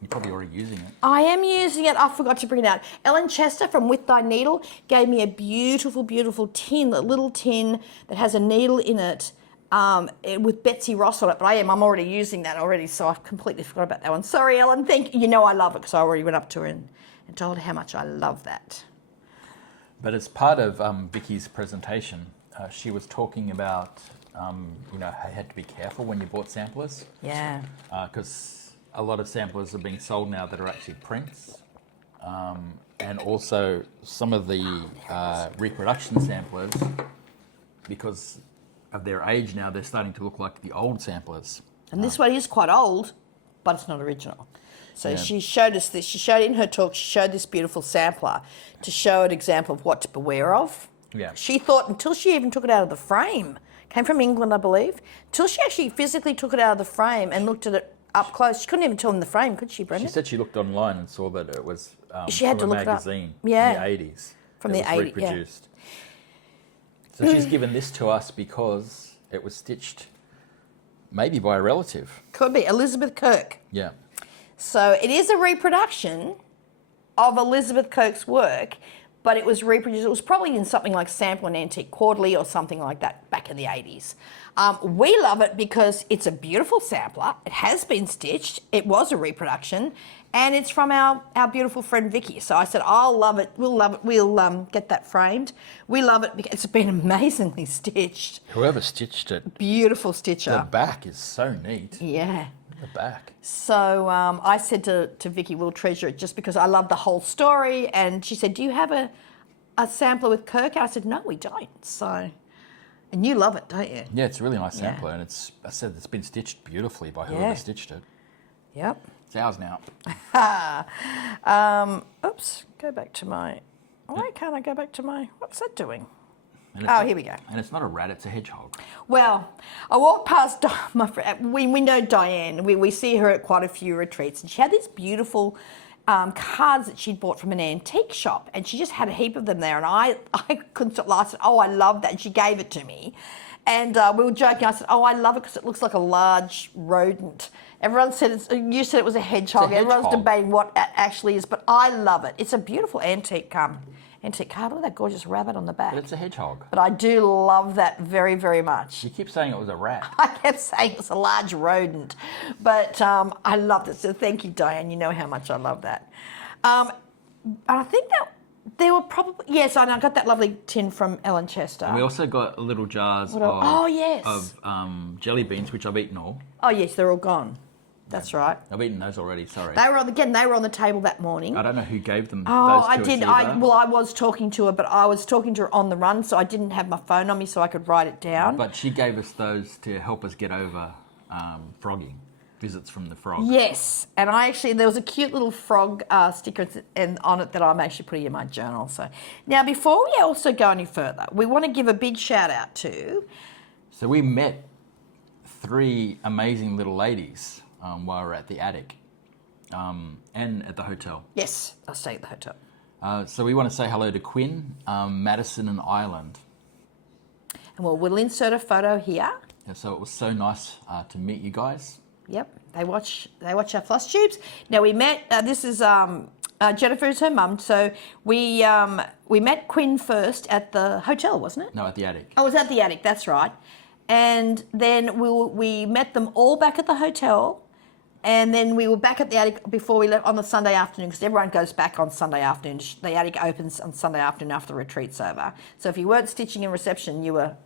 You're probably already using it. I am using it. I forgot to bring it out. Ellen Chester from With Thy Needle gave me a beautiful, beautiful tin, a little tin that has a needle in it with Betsy Ross on it. But I'm already using that already, so I completely forgot about that one. Sorry, Ellen. Thank you. You know I love it because I already went up to her and told her how much I love that. But as part of Vicky's presentation, she was talking about, how you had to be careful when you bought samplers. Yeah. Because a lot of samplers are being sold now that are actually prints. And also some of the reproduction samplers, because of their age now, they're starting to look like the old samplers. And this one is quite old, but it's not original. So Yeah. she showed us this. She showed in her talk, she showed this beautiful sampler to show an example of what to beware of. Yeah. She thought, until she even took it out of the frame, came from England, I believe, until she actually physically took it out of the frame and looked at it up close. She couldn't even tell in the frame, could she, Brenda? She said she looked online and saw that it was She had from to a look it up. magazine Yeah. in the 80s. From that the was 80s, yeah. reproduced. So she's given this to us because it was stitched maybe by a relative. Could be. Elizabeth Kirk. Yeah. So it is a reproduction of Elizabeth Kirk's work, but it was reproduced. It was probably in something like Sample and Antique Quarterly or something like that back in the 80s. We love it because it's a beautiful sampler. It has been stitched. It was a reproduction, and it's from our beautiful friend Vicky. So I said, I'll love it. We'll love it. We'll get that framed. We love it because it's been amazingly stitched. Whoever stitched it, Beautiful the stitcher. back is so neat. Yeah. The back. So I said to Vicky, we'll treasure it just because I love the whole story. And she said, do you have a sampler with Kirk? I said, no, we don't. So, and you love it, don't you? Yeah, it's a really nice Yeah. sampler, and it's been stitched beautifully by whoever stitched it. Yep. It's ours now. Oops, go back to my... Why can't I go back to my... What's that doing? And it's Oh, here we go. And it's not a rat, it's a hedgehog. Well, I walked past my friend. We know Diane. We see her at quite a few retreats, and she had these beautiful cards that she'd bought from an antique shop, and she just had a heap of them there. And I couldn't stop laughing. Oh, I love that! And she gave it to me, and we were joking. I said, "Oh, I love it because it looks like a large rodent." Everyone said you said it was a hedgehog. Everyone's debating what it actually is, but I love it. It's a beautiful antique card. Look at that gorgeous rabbit on the back. But it's a hedgehog. But I do love that very, very much. You keep saying it was a rat. I kept saying it's a large rodent, but I loved it. So thank you, Diane. You know how much I love that. And I think that there were probably... Yes, I got that lovely tin from Ellen Chester. And we also got little jars of jelly beans, which I've eaten all. Oh, yes, they're all gone. That's right. I've eaten those already, sorry. They were on the table that morning. I don't know who gave them Oh, those I to did. us either. I was talking to her, but I was talking to her on the run, so I didn't have my phone on me so I could write it down. But she gave us those to help us get over frogging, visits from the frog. Yes, and there was a cute little frog sticker on it that I'm actually putting in my journal. So now, before we also go any further, we want to give a big shout out to... So we met 3 amazing little ladies while we were at the attic and at the hotel. Yes, I stayed at the hotel. So we want to say hello to Quinn, Madison and Ireland. And we'll insert a photo here. Yeah, so it was so nice to meet you guys. Yep, they watch our floss tubes. Now we met. This is Jennifer is her mum. So we met Quinn first at the hotel, wasn't it? No, at the attic. Oh, it was at the attic. That's right. And then we met them all back at the hotel. And then we were back at the attic before we left on the Sunday afternoon, because everyone goes back on Sunday afternoon. The attic opens on Sunday afternoon after the retreat's over. So if you weren't stitching in reception,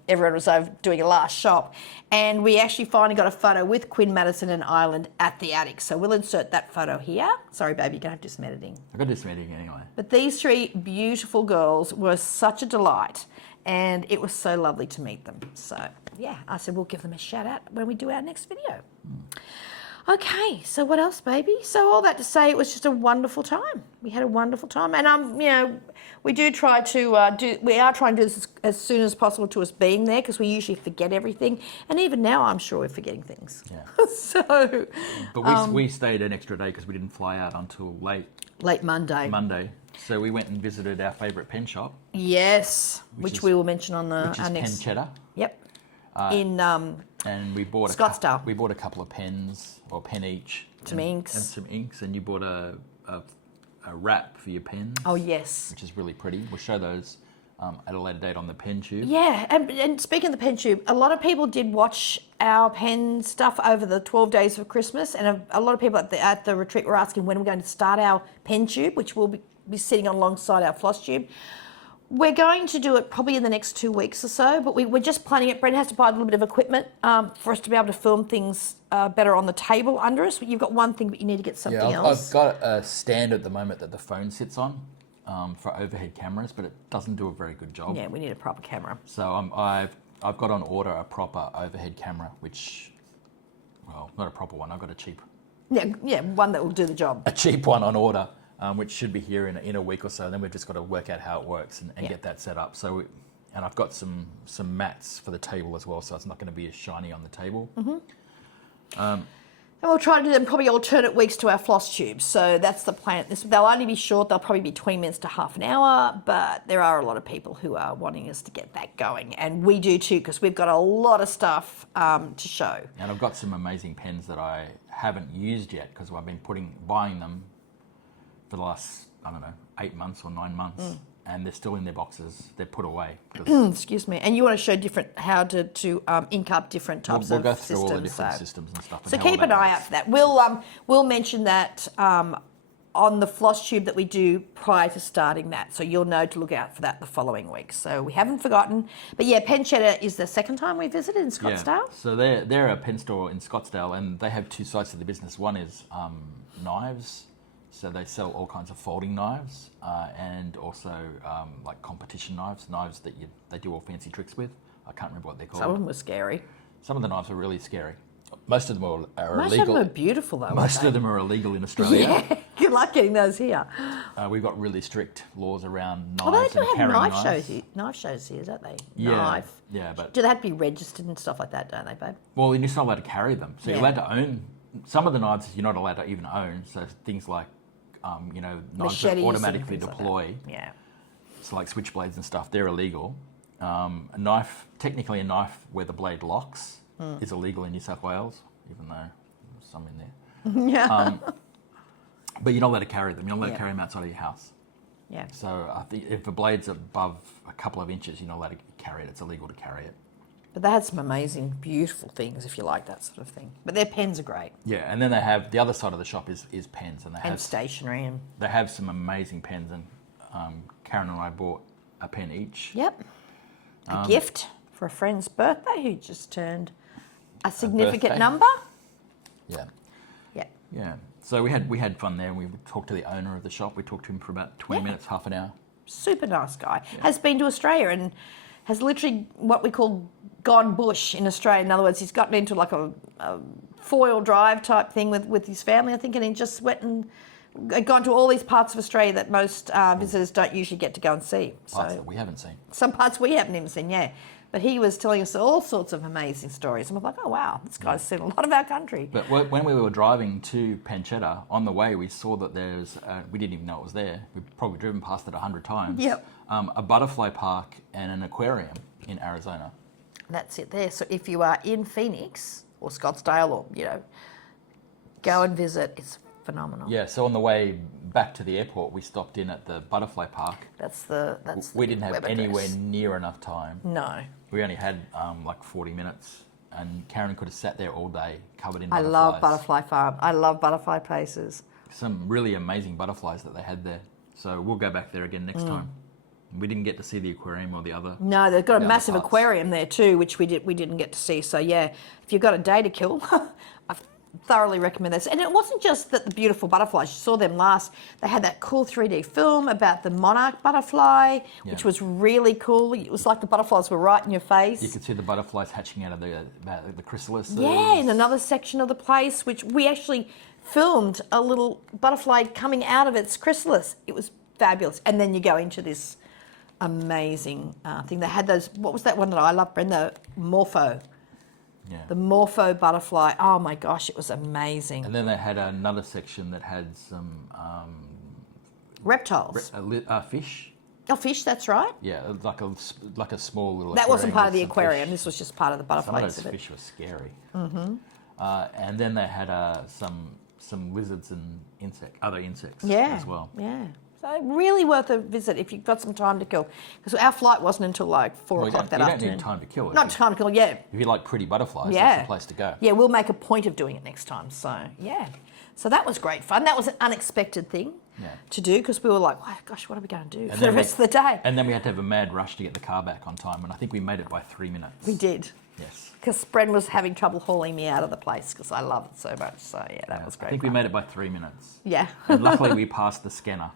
everyone was over doing a last shop. And we actually finally got a photo with Quinn, Madison and Ireland at the attic. So we'll insert that photo here. Sorry, baby, you're going to have to do some editing. I've got to do some editing anyway. But these three beautiful girls were such a delight. And it was so lovely to meet them. So, yeah, I said we'll give them a shout out when we do our next video. Okay, so what else, baby? So all that to say, it was just a wonderful time. We had a wonderful time, and we do try to we are trying to do this as soon as possible to us being there, because we usually forget everything, and even now I'm sure we're forgetting things. Yeah. So, but we stayed an extra day because we didn't fly out until late Monday. So we went and visited our favourite pen shop. Yes, which we will mention on our next. Pen Cheddar. Yep. And we bought Scottsdale. We bought a couple of pens, or a pen each. Some inks. And some inks, and you bought a wrap for your pens. Oh, yes. Which is really pretty. We'll show those at a later date on the pen tube. Yeah, and speaking of the pen tube, a lot of people did watch our pen stuff over the 12 days of Christmas, and a lot of people at the retreat were asking when we're going to start our pen tube, which will be sitting alongside our floss tube. We're going to do it probably in the next 2 weeks or so, but we're just planning it. Brent has to buy a little bit of equipment for us to be able to film things better on the table under us. You've got one thing, but you need to get something else. I've got a stand at the moment that the phone sits on for overhead cameras, but it doesn't do a very good job. Yeah, we need a proper camera. So I've got on order a proper overhead camera, which, well, not a proper one. I've got a cheap. Yeah, one that will do the job. A cheap one on order. Which should be here in a week or so. Then we've just got to work out how it works and get that set up. So, and I've got some mats for the table as well, so it's not going to be as shiny on the table. Mm-hmm. And we'll try to do them probably alternate weeks to our floss tubes. So that's the plan. They'll only be short. They'll probably be 20 minutes to half an hour. But there are a lot of people who are wanting us to get that going, and we do too, because we've got a lot of stuff to show. And I've got some amazing pens that I haven't used yet because I've been buying them for the last, 8 months or 9 months, and they're still in their boxes. They're put away. Excuse me. And you want to show how to ink up different types we'll of go through systems. all the different systems and stuff. So keep an eye out for that. We'll mention that on the floss tube that we do prior to starting that, so you'll know to look out for that the following week. So we haven't forgotten. But yeah, Pen Cheddar is the second time we visited in Scottsdale. Yeah. So they're a pen store in Scottsdale, and they have two sides to the business. One is knives. So they sell all kinds of folding knives and also like competition knives that they do all fancy tricks with. I can't remember what they're called. Some of them were scary. Some of the knives are really scary. Most of them are illegal. Most of them are beautiful though. Most of them are illegal in Australia. Yeah, good luck getting those here. We've got really strict laws around Well, knives they and do have carrying knife shows here, don't they? Yeah, but do they have to be registered and stuff like that, don't they, babe? Well, you're just not allowed to carry them. So you're allowed to own some of the knives. You're not allowed to even own. So things like knives that automatically deploy. Like yeah. So like switchblades and stuff, they're illegal. Technically a knife where the blade locks is illegal in New South Wales, even though there's some in there. Yeah. But you're not allowed to carry them. You're not allowed to carry them outside of your house. Yeah. So I think if the blade's above a couple of inches, you're not allowed to carry it. It's illegal to carry it. But they had some amazing, beautiful things if you like that sort of thing. But their pens are great. Yeah, and then they have the other side of the shop is pens, and they have stationery and they have some amazing pens. And Karen and I bought a pen each. Yep. A gift for a friend's birthday who just turned a significant number. Yeah. Yeah. Yeah. So we had fun there. We talked to the owner of the shop. We talked to him for about 20 minutes, half an hour. Super nice guy. Yeah. Has been to Australia and has literally what we call gone bush in Australia. In other words, he's gotten into like a four-wheel drive type thing with his family, I think, and he just went and gone to all these parts of Australia that most visitors don't usually get to go and see. Parts that we haven't seen. Some parts we haven't even seen, yeah. But he was telling us all sorts of amazing stories. And we're like, oh, wow, this guy's seen a lot of our country. But when we were driving to Pen Cheddar, on the way we saw that there's, we didn't even know it was there. We've probably driven past it 100 times. Yep. A butterfly park and an aquarium in Arizona. That's it there. So if you are in Phoenix or Scottsdale or, go and visit. It's phenomenal. Yeah, so on the way back to the airport, we stopped in at the butterfly park. We didn't have anywhere near enough time. No. We only had like 40 minutes, and Karen could have sat there all day covered in I butterflies. love Butterfly Farm. I love butterfly places. Some really amazing butterflies that they had there. So we'll go back there again next time. We didn't get to see the aquarium or the other. No, they've got a the massive other parts. aquarium there too, which we didn't get to see. So yeah, if you've got a day to kill, I thoroughly recommend this. And it wasn't just that the beautiful butterflies. You saw them last. They had that cool 3D film about the monarch butterfly, which was really cool. It was like the butterflies were right in your face. You could see the butterflies hatching out of the chrysalises. Yeah, in another section of the place, which we actually filmed a little butterfly coming out of its chrysalis. It was fabulous. And then you go into this amazing thing. They had those, what was that one that I love, Brenda? Morpho. Yeah. The Morpho butterfly. Oh my gosh, it was amazing. And then they had another section that had some Reptiles. fish. Oh, fish, that's right. Yeah, like a small little. That wasn't aquarium part of with the some aquarium. fish. This was just part of the butterfly Some of those exhibit. fish were scary. Mm-hmm. And then they had some lizards and other insects as well. Yeah. So really worth a visit if you've got some time to kill. Because our flight wasn't until like 4 o'clock that afternoon. You don't need time to kill it. Not time to kill, yeah. If you like pretty butterflies, Yeah. that's the place to go. Yeah, we'll make a point of doing it next time. So, yeah. So that was great fun. That was an unexpected thing to do because we were like, oh, gosh, what are we going to do for the rest of the day? And then we had to have a mad rush to get the car back on time, and I think we made it by 3 minutes. We did. Yes. Because Bren was having trouble hauling me out of the place because I love it so much. So, yeah, that was great I think fun. we made it by 3 minutes. Yeah. And luckily we passed the scanner,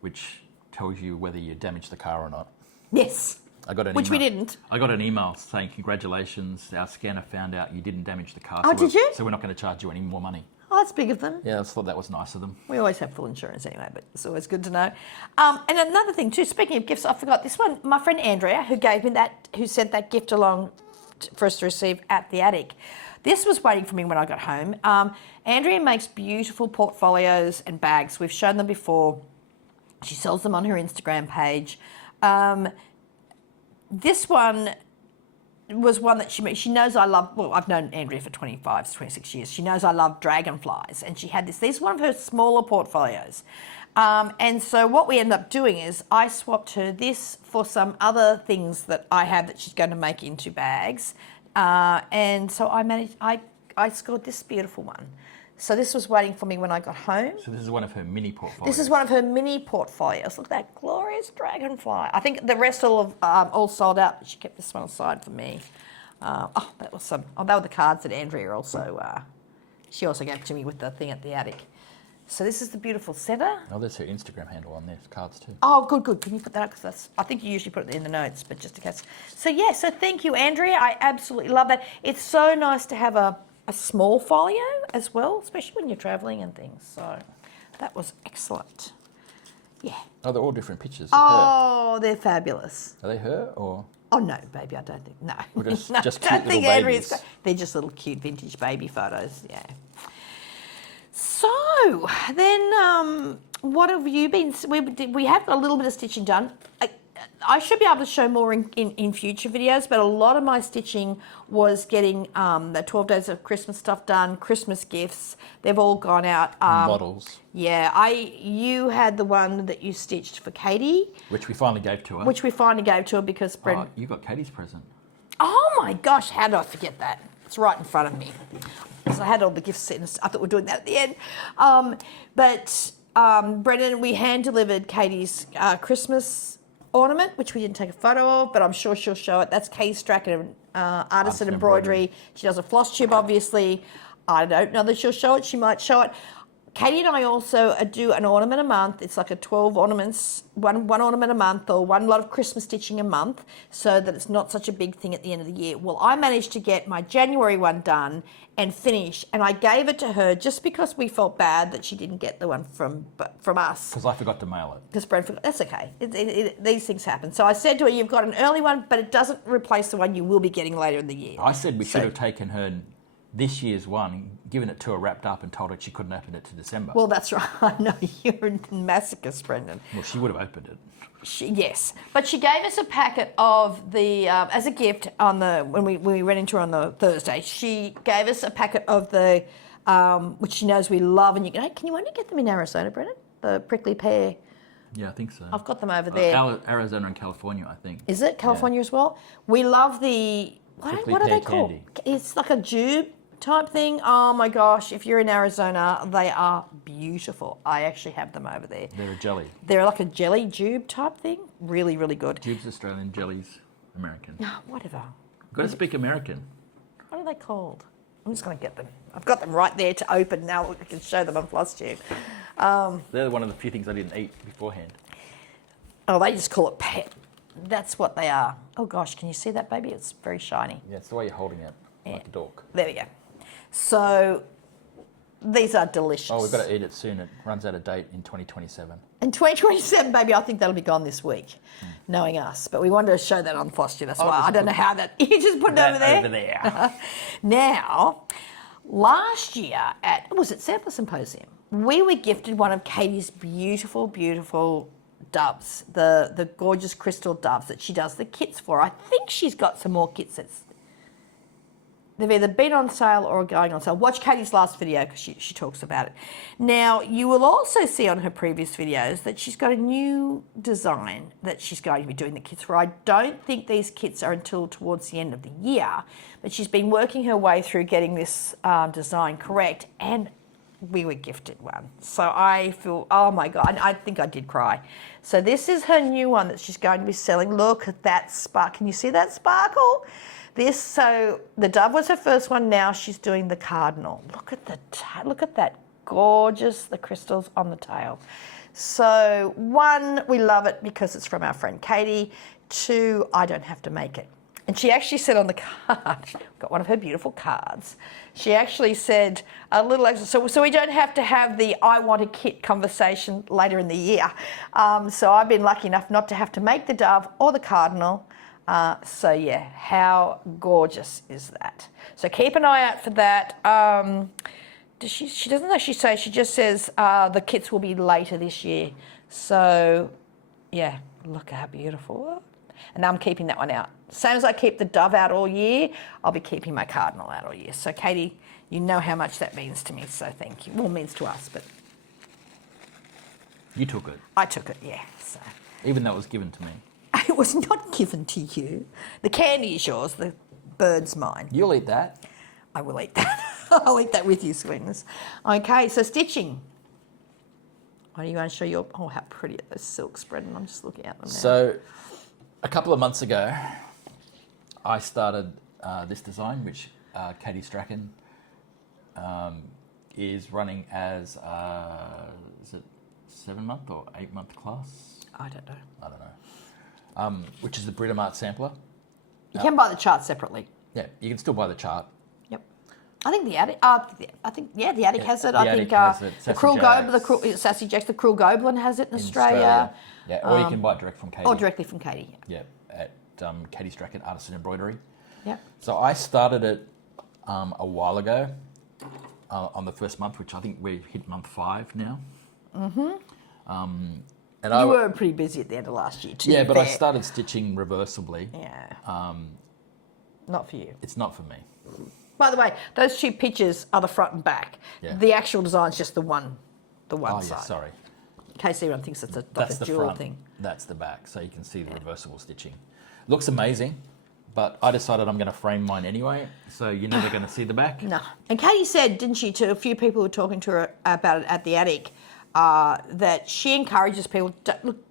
which tells you whether you damaged the car or not. Yes. I got an Which email. we didn't. I got an email saying, congratulations, our scanner found out you didn't damage the car. Oh, did you? So we're not going to charge you any more money. Oh, that's big of them. Yeah, I thought that was nice of them. We always have full insurance anyway, but it's always good to know. And another thing too, speaking of gifts, I forgot this one. My friend Andrea, who gave me that, who sent that gift along for us to receive at the attic. This was waiting for me when I got home. Andrea makes beautiful portfolios and bags. We've shown them before. She sells them on her Instagram page. This one was one that she knows I love. Well, I've known Andrea for 26 years. She knows I love dragonflies, and she had this. These are one of her smaller portfolios. And so what we ended up doing is I swapped her this for some other things that I have that she's going to make into bags. And so I scored this beautiful one. So this was waiting for me when I got home. So this is one of her mini portfolios. This is one of her mini portfolios. Look at that glorious dragonfly. I think the rest all sold out, but she kept this one aside for me. That was they were the cards that Andrea also, she also gave to me with the thing at the attic. So this is the beautiful center. Oh, there's her Instagram handle on there, cards too. Oh, good. Can you put that up? Because I think you usually put it in the notes, but just in case. So yeah, so thank you, Andrea. I absolutely love that. It's so nice to have a small folio as well, especially when you're travelling and things. So that was excellent. Yeah. Oh, they're all different pictures of her. Oh, they're fabulous. Are they her or? Oh no, baby, I don't think. No. Or just, No, just don't cute think little Andrea's babies? they're just little cute vintage baby photos. Yeah. So then, what have you been? We have a little bit of stitching done. I should be able to show more in future videos, but a lot of my stitching was getting the 12 Days of Christmas stuff done, Christmas gifts. They've all gone out. Models. Yeah, you had the one that you stitched for Katie. Which we finally gave to her. Which we finally gave to her because Oh, you got Katie's present. Oh my gosh, how did I forget that? It's right in front of me. So I had all the gifts set and I thought we were doing that at the end. Brendan, we hand delivered Katie's Christmas ornament, which we didn't take a photo of, but I'm sure she'll show it. That's Katie Strachan, Artisan Embroidery. She does a floss tube, obviously. I don't know that she'll show it. She might show it. Katie and I also do an ornament a month. It's like a 12 ornaments, one ornament a month, or one lot of Christmas stitching a month, so that it's not such a big thing at the end of the year. Well, I managed to get my January one done and finished, and I gave it to her just because we felt bad that she didn't get the one from us. Because I forgot to mail it. Because Brent forgot. That's okay. These things happen. So I said to her, you've got an early one, but it doesn't replace the one you will be getting later in the year. I said we should have taken her this year's one, given it to her wrapped up and told her she couldn't open it to December. Well, that's right. I know, you're a masochist, Brendan. Well, she would have opened it. Yes, but she gave us a packet of the as a gift on the when we ran into her on the Thursday. She gave us a packet of the which she knows we love, and can you only get them in Arizona, Brendan? The prickly pear. Yeah, I think so. I've got them over there. Arizona and California, I think. Is it California as well? We love the Prickly what are pear they called? candy. It's like a jube type thing. Oh my gosh, if you're in Arizona, they are beautiful. I actually have them over there. They're a jelly. They're like a jelly jube type thing. Really, really good. Jube's Australian, jellies American. Whatever. Got to speak American. What are they called? I'm just going to get them. I've got them right there to open now. I can show them on FlossTube. They're one of the few things I didn't eat beforehand. Oh, they just call it pet. That's what they are. Oh gosh, can you see that, baby? It's very shiny. Yeah, it's the way you're holding it, like a dork. There we go. So these are delicious. Oh, we've got to eat it soon. It runs out of date in 2027. In 2027, baby, I think that'll be gone this week, knowing us. But we wanted to show that on FlossTube. That's why I don't know how that. You just put it over there. Over there. Now, last year was it Sample Symposium? We were gifted one of Katie's beautiful, beautiful doves, the gorgeous crystal doves that she does the kits for. I think she's got some more kits they've either been on sale or are going on sale. Watch Katie's last video because she talks about it. Now, you will also see on her previous videos that she's got a new design that she's going to be doing the kits for. I don't think these kits are until towards the end of the year, but she's been working her way through getting this design correct, and we were gifted one. So I feel, oh my God, I think I did cry. So this is her new one that she's going to be selling. Look at that spark. Can you see that sparkle? So the dove was her first one. Now she's doing the cardinal. Look at that gorgeous, the crystals on the tail. So one, we love it because it's from our friend Katie. Two, I don't have to make it. And she actually said on the card, got one of her beautiful cards, she actually said a little extra, so we don't have to have the I want a kit conversation later in the year. So I've been lucky enough not to have to make the dove or the cardinal. So yeah, how gorgeous is that? So keep an eye out for that. She doesn't actually say, she just says the kits will be later this year. So yeah, look how beautiful. And I'm keeping that one out. Same as I keep the dove out all year, I'll be keeping my cardinal out all year. So Katie, you know how much that means to me, so thank you. Well, it means to us, but... You took it. I took it, yeah. So. Even though it was given to me. It was not given to you. The candy is yours, the bird's mine. You'll eat that. I will eat that. I'll eat that with you, sweetness. Okay, so stitching. What do you want to show your... Oh, how pretty are those silk spreading. I'm just looking at them now. So, a couple of months ago, I started this design, which Katie Strachan is running as, is it 7-month or 8-month class? I don't know. Which is the Britomart Sampler. You can buy the chart separately. Yeah, you can still buy the chart. Yep. I think the attic. The attic has it. The I Attic think has it. the Sassy Cruel Jacks. Goblin, Sassy Jacks, the Cruel Goblin has it in Australia. Yeah, or you can buy it direct from Katie. Or directly from Katie. Yeah, at Katie Strachan Artisan Embroidery. Yep. So I started it a while ago on the first month, which I think we hit month 5 now. And You were pretty busy at the end of last year too. Yeah, but I started stitching reversibly. Yeah. Not for you. It's not for me. By the way, those 2 pictures are the front and back. Yeah. The actual design's just the one Oh, side. yeah, sorry. In case anyone thinks it's That's a the dual front. thing. That's the back, so you can see the reversible stitching. Looks amazing, but I decided I'm going to frame mine anyway, so you're never going to see the back. No. And Katie said, didn't she, to a few people who were talking to her about it at the attic, that she encourages people,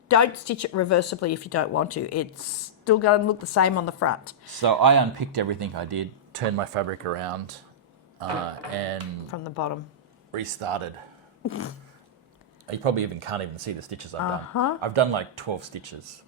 don't stitch it reversibly if you don't want to. It's still going to look the same on the front. So I unpicked everything I did, turned my fabric around, and From the bottom. restarted. You probably can't even see the stitches I've done. I've done like 12 stitches.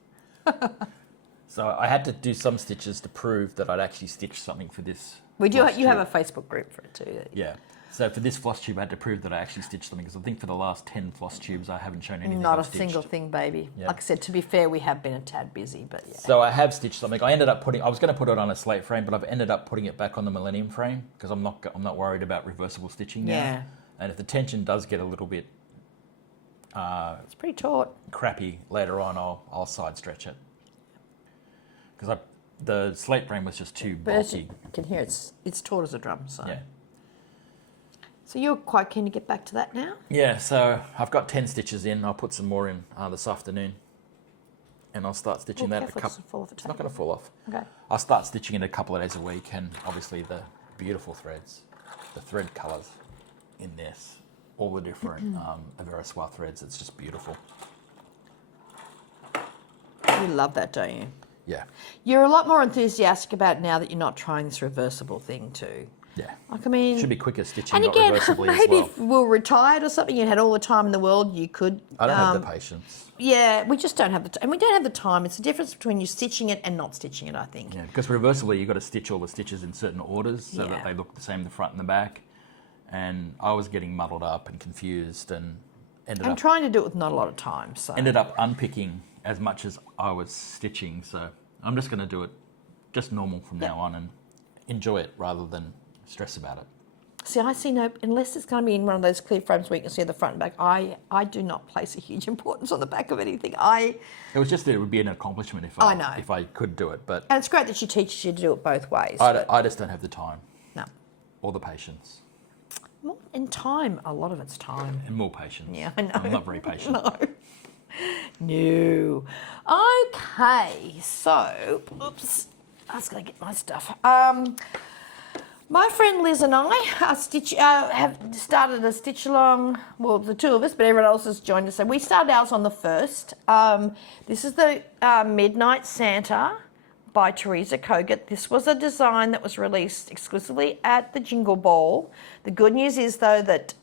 So I had to do some stitches to prove that I'd actually stitched something for this. You have a Facebook group for it too. Yeah. So for this floss tube, I had to prove that I actually stitched something, because I think for the last 10 floss tubes, I haven't shown anything Not I've a stitched. single thing, baby. Yeah. Like I said, to be fair, we have been a tad busy, but yeah. So I have stitched something. I was going to put it on a slate frame, but I've ended up putting it back on the Millennium frame because I'm not worried about reversible stitching now. Yeah. And if the tension does get a little bit It's pretty taut. crappy later on, I'll side stretch it, because the slate frame was just too But as bulky. you can hear, it's taut as a drum. So. Yeah. So you're quite keen to get back to that now? Yeah, so I've got 10 stitches in. I'll put some more in this afternoon. and I'll start stitching that. Careful, it doesn't fall off the It's not going to fall off. Okay. I'll start stitching it a couple of days a week, and obviously the beautiful threads, the thread colours in this, all the different Averrois threads. It's just beautiful. You love that, don't you? Yeah. You're a lot more enthusiastic about it now that you're not trying this reversible thing too. Yeah. Like, I mean... Should be quicker stitching, and not again, reversibly maybe as if well. we were retired or something, you had all the time in the world, you could... I don't have the patience. Yeah, we just don't have the time. And we don't have the time. It's the difference between you stitching it and not stitching it, I think. Yeah, because reversibly, you've got to stitch all the stitches in certain orders so Yeah. that they look the same, the front and the back. And I was getting muddled up and confused and I'm trying to do it with not a lot of time, so... ended up unpicking as much as I was stitching. So I'm just going to do it just normal from now on and enjoy it rather than stress about it. See, I see no... Unless it's going to be in one of those clear frames where you can see the front and back, I do not place a huge importance on the back of anything. It was just that it would be an accomplishment if I know. if I could do it. But And it's great that she teaches you to do it both ways. I just don't have the time No. or the patience. More in time, a lot of it's time. And more patience. Yeah, I know. I'm not very patient. No. Okay, so, oops, I was going to get my stuff. My friend Liz and I have started a stitch along, well, the two of us, but everyone else has joined us. So we started ours on the 1st. This is the Midnight Santa by Teresa Kogut. This was a design that was released exclusively at the Jingle Ball. The good news is, though, that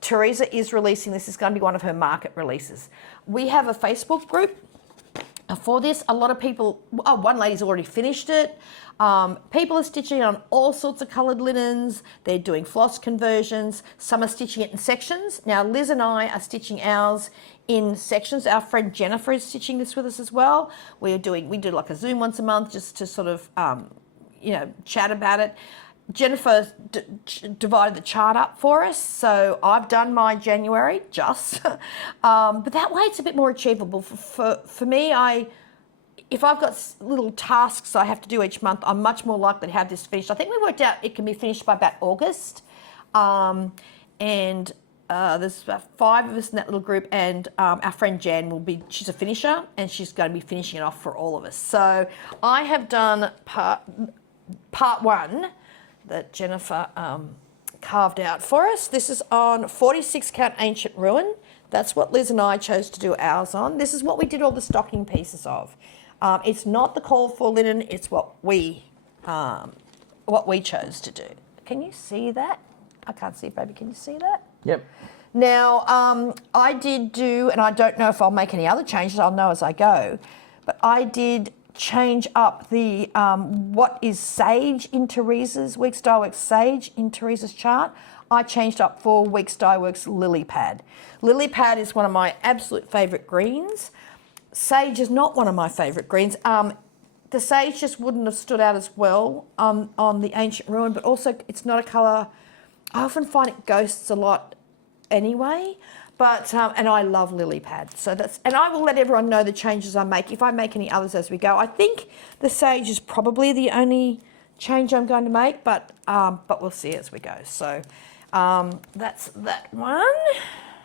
Teresa is releasing this. Is going to be one of her market releases. We have a Facebook group for this. A lot of people, one lady's already finished it. People are stitching on all sorts of coloured linens. They're doing floss conversions. Some are stitching it in sections. Now, Liz and I are stitching ours in sections. Our friend Jennifer is stitching this with us as well. We do like a Zoom once a month just to sort of, chat about it. Jennifer divided the chart up for us, so I've done my January but that way it's a bit more achievable. For me, if I've got little tasks I have to do each month, I'm much more likely to have this finished. I think we worked out it can be finished by about August, and there's about 5 of us in that little group, and our friend Jan she's a finisher, and she's going to be finishing it off for all of us. So I have done part 1 that Jennifer carved out for us. This is on 46 count ancient ruin. That's what Liz and I chose to do ours on. This is what we did all the stocking pieces of. It's not the called for linen, it's what we chose to do. Can you see that? I can't see it, baby. Can you see that? Yep. Now, I did do, and I don't know if I'll make any other changes, I'll know as I go, but I did change up the what is sage in Teresa's Weeks Dye Works sage in Teresa's chart. I changed up for Weeks Dye Works lily pad. Lily pad is one of my absolute favourite greens. Sage is not one of my favourite greens. The sage just wouldn't have stood out as well on the ancient ruin, but also it's not a colour. I often find it ghosts a lot anyway. But and I love lily pad, and I will let everyone know the changes I make if I make any others as we go. I think the sage is probably the only change I'm going to make, but we'll see as we go. So that's that one.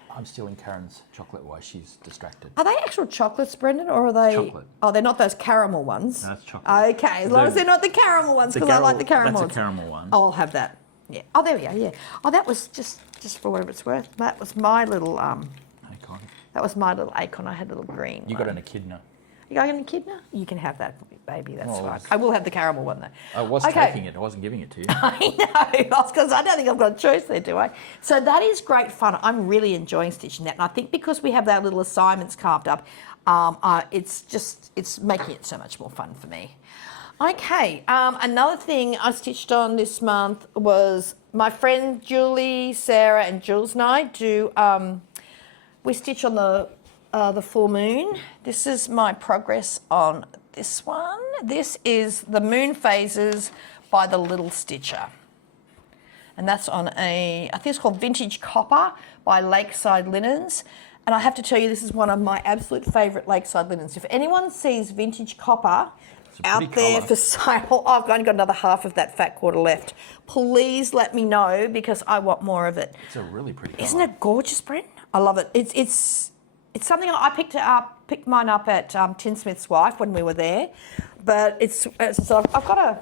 I'm stealing Karen's chocolate while she's distracted. Are they actual chocolates, Brendan, or are they? Chocolate. Oh, they're not those caramel ones. No, it's chocolate. Okay, as long as they're not the caramel ones, because I like the caramel ones. That's a caramel one. I'll have that. Yeah. Oh, there we are. Yeah. Oh, that was just for whatever it's worth. That was my little Icon. That was my little acorn. I had a little green. You got an echidna. You got an echidna? You can have that, baby. That's Well, fine. I will have the caramel one though. I was taking it. I wasn't giving it to you. I know, because I don't think I've got a choice there, do I? So that is great fun. I'm really enjoying stitching that, and I think because we have our little assignments carved up, it's making it so much more fun for me. Okay, another thing I stitched on this month was my friend Julie, Sarah, and Jules and I do. We stitch on the full moon. This is my progress on this one. This is the Moon Phases by the Little Stitcher, and that's on I think it's called Vintage Copper by Lakeside Linens. And I have to tell you, this is one of my absolute favourite Lakeside linens. If anyone sees Vintage Copper out there for sale, I've only got another half of that fat quarter left. Please let me know because I want more of it. It's a really pretty colour. Isn't it gorgeous, Brent? I love it. It's It's something I picked mine up at Tinsmith's Wife when we were there, but so I've got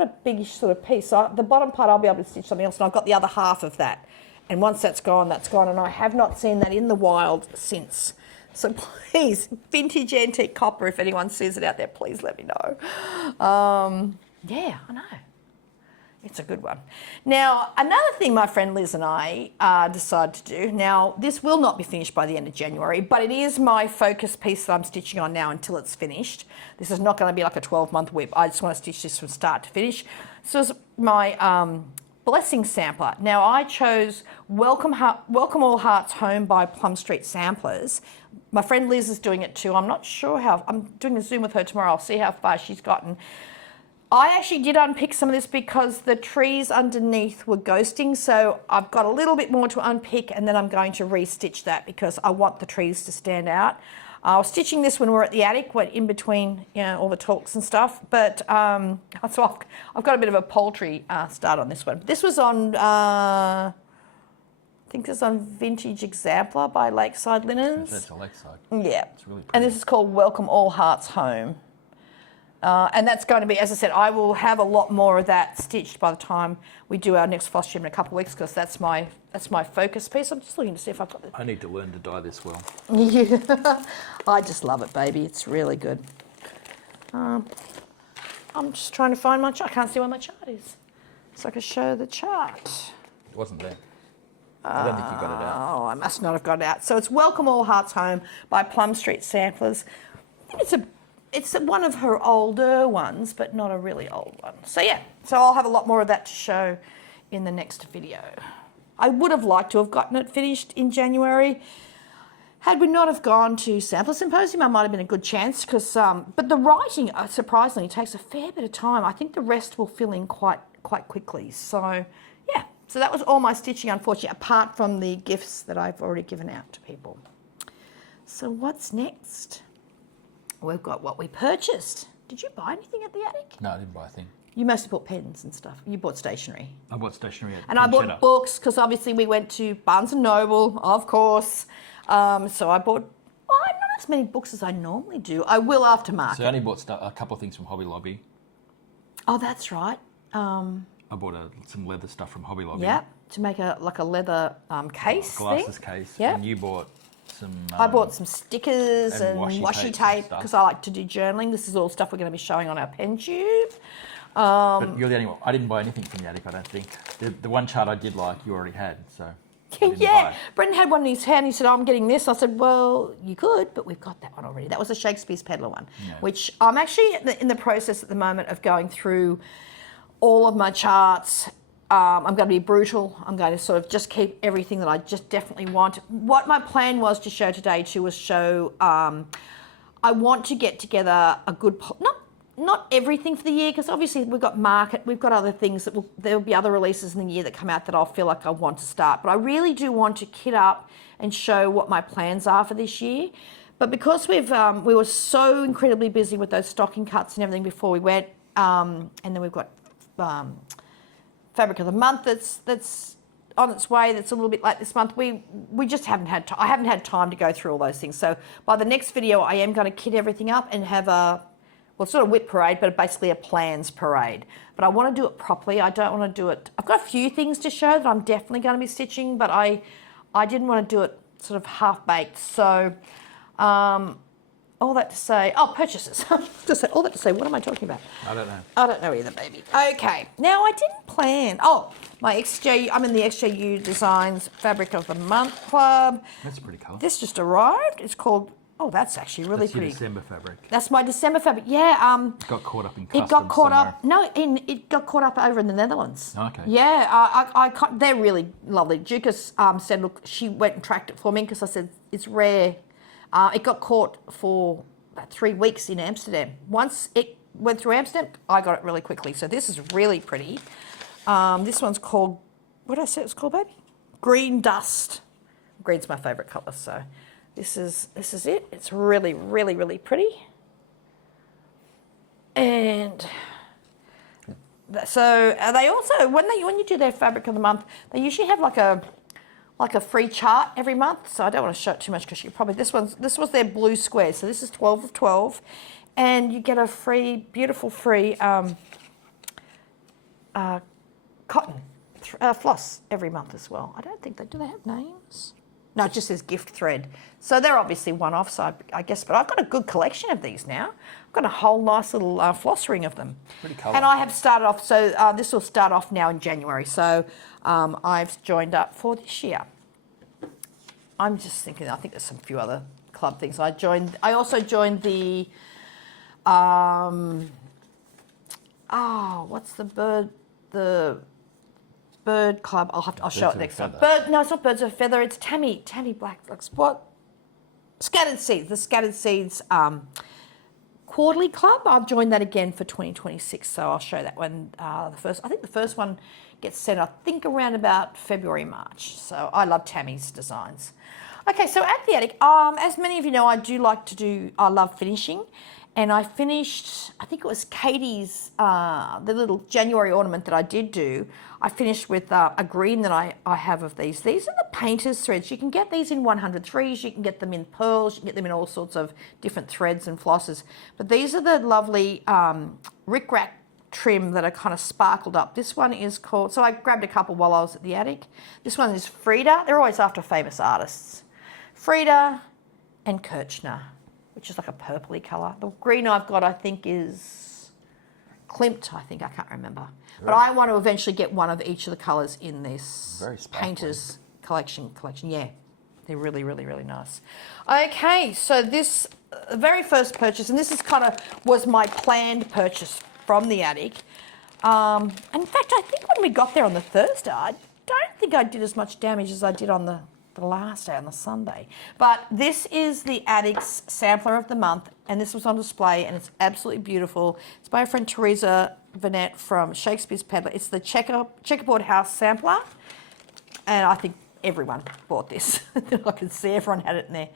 a big sort of piece. So the bottom part I'll be able to stitch something else, and I've got the other half of that. And once that's gone, and I have not seen that in the wild since. So please, vintage antique copper, if anyone sees it out there, please let me know. Yeah, I know. It's a good one. Now, another thing my friend Liz and I decided to do, now this will not be finished by the end of January, but it is my focus piece that I'm stitching on now until it's finished. This is not going to be like a 12-month whip. I just want to stitch this from start to finish. So it's my blessing sampler. Now, I chose Welcome All Hearts Home by Plum Street Samplers. My friend Liz is doing it too. I'm not sure I'm doing a Zoom with her tomorrow. I'll see how far she's gotten. I actually did unpick some of this because the trees underneath were ghosting, so I've got a little bit more to unpick, and then I'm going to re-stitch that because I want the trees to stand out. I was stitching this when we were at the attic, in between all the talks and stuff, but so I've got a bit of a poultry start on this one. This was on, I think this is on Vintage Exemplar by Lakeside Linens. That's a Lakeside. Yeah. It's really pretty. And this is called Welcome All Hearts Home. And that's going to be, as I said, I will have a lot more of that stitched by the time we do our next FlossTube in a couple of weeks because that's my focus piece. I'm just looking to see if I've got I need to learn to dye this well. Yeah, I just love it, baby. It's really good. I'm just trying to find my chart. I can't see where my chart is. So I can show the chart. It wasn't there. I don't think you got it out. Oh, I must not have got it out. So it's Welcome All Hearts Home by Plum Street Samplers. I think it's one of her older ones, but not a really old one. So yeah, so I'll have a lot more of that to show in the next video. I would have liked to have gotten it finished in January. Had we not have gone to Sampler Symposium, I might have been a good chance because, but the writing, surprisingly, takes a fair bit of time. I think the rest will fill in quite quickly. So yeah, so that was all my stitching, unfortunately, apart from the gifts that I've already given out to people. So what's next? We've got what we purchased. Did you buy anything at the attic? No, I didn't buy a thing. You mostly bought pens and stuff. You bought stationery. I bought stationery at And I bought books because obviously we went to Barnes & Noble, of course. So I bought not as many books as I normally do. I will after market. So I only bought a couple of things from Hobby Lobby. Oh, that's right. I bought some leather stuff from Hobby Lobby. Yeah, to make a leather case glasses thing. case. Yeah. And you bought some... I bought some stickers and washi tape and because I like to do journaling. This is all stuff we're going to be showing on our pen tube. But you're the only one. I didn't buy anything from the attic, I don't think. The one chart I did like, you already had, so... Yeah, Brendan had one in his hand. He said, I'm getting this. I said, well, you could, but we've got that one already. That was a Shakespeare's Peddler one, which I'm actually in the process at the moment of going through all of my charts. I'm going to be brutal. I'm going to sort of just keep everything that I just definitely want. What my plan was to show today too was show, I want to get together a good, not everything for the year, because obviously we've got market, we've got other things there'll be other releases in the year that come out that I'll feel like I want to start. But I really do want to kit up and show what my plans are for this year. But because we were so incredibly busy with those stocking cuts and everything before we went, and then we've got Fabric of the Month that's on its way, that's a little bit late this month. We just haven't had I haven't had time to go through all those things. So by the next video, I am going to kit everything up and have sort of whip parade, but basically a plans parade. But I want to do it properly. I don't want to do it... I've got a few things to show that I'm definitely going to be stitching, but I didn't want to do it sort of half-baked. So all that to say... Oh, purchases. All that to say, what am I talking about? I don't know. I don't know either, baby. Okay. Now, I didn't plan... Oh, my XJ... I'm in the XJU Designs Fabric of the Month Club. That's a pretty colour. This just arrived. It's called... Oh, that's actually really pretty. That's your December fabric. That's my December fabric. Yeah. It got caught up in customs. It got caught somewhere. up. No, it got caught up over in the Netherlands. Okay. Yeah. They're really lovely. Jukas said, look, she went and tracked it for me because I said it's rare. It got caught for about 3 weeks in Amsterdam. Once it went through Amsterdam, I got it really quickly. So this is really pretty. This one's called, what did I say it's called, baby? Green Dust. Green's my favourite colour, so... This is it. It's really, really, really pretty. And so they also, when you do their Fabric of the Month, they usually have like like a free chart every month. So I don't want to show it too much because you probably, this was their blue square. So this is 12 of 12. And you get a free, beautiful free cotton floss every month as well. I don't think do they have names? No, it just says gift thread. So they're obviously one-offs, I guess, but I've got a good collection of these now. I've got a whole nice little floss ring of them. Pretty colourful. And I have started off, so this will start off now in January. So I've joined up for this year. I'm just thinking, I think there's some few other club things. I also joined the, what's the bird club. I'll show it next time. No, it's not Birds of a Feather. It's Tammy Black. What? Scattered Seeds. The Scattered Seeds quarterly club. I've joined that again for 2026. So I'll show that one. I think the first one gets sent, I think, around about February, March. So I love Tammy's designs. Okay, so at the attic, as many of you know, I love finishing. And I finished, I think it was Katie's, the little January ornament that I did do. I finished with a green that I have of these. These are the painter's threads. You can get these in 103s, you can get them in pearls, you can get them in all sorts of different threads and flosses. But these are the lovely rickrack trim that are kind of sparkled up. This one is called, so I grabbed a couple while I was at the attic. This one is Frida. They're always after famous artists. Frida and Kirchner, which is like a purpley colour. The green I've got, I think, is Klimt, I can't remember. But I want to eventually get one of each of the colours in this painter's collection. Yeah, they're really, really, really nice. Okay, so this very first purchase, and this is was my planned purchase from the attic. And in fact, I think when we got there on the Thursday, I don't think I did as much damage as I did on the last day, on the Sunday. But this is the attic's sampler of the month, and this was on display, and it's absolutely beautiful. It's by a friend, Teresa Vanette from Shakespeare's Peddler. It's the Checkerboard House sampler, and I think everyone bought this. I can see everyone had it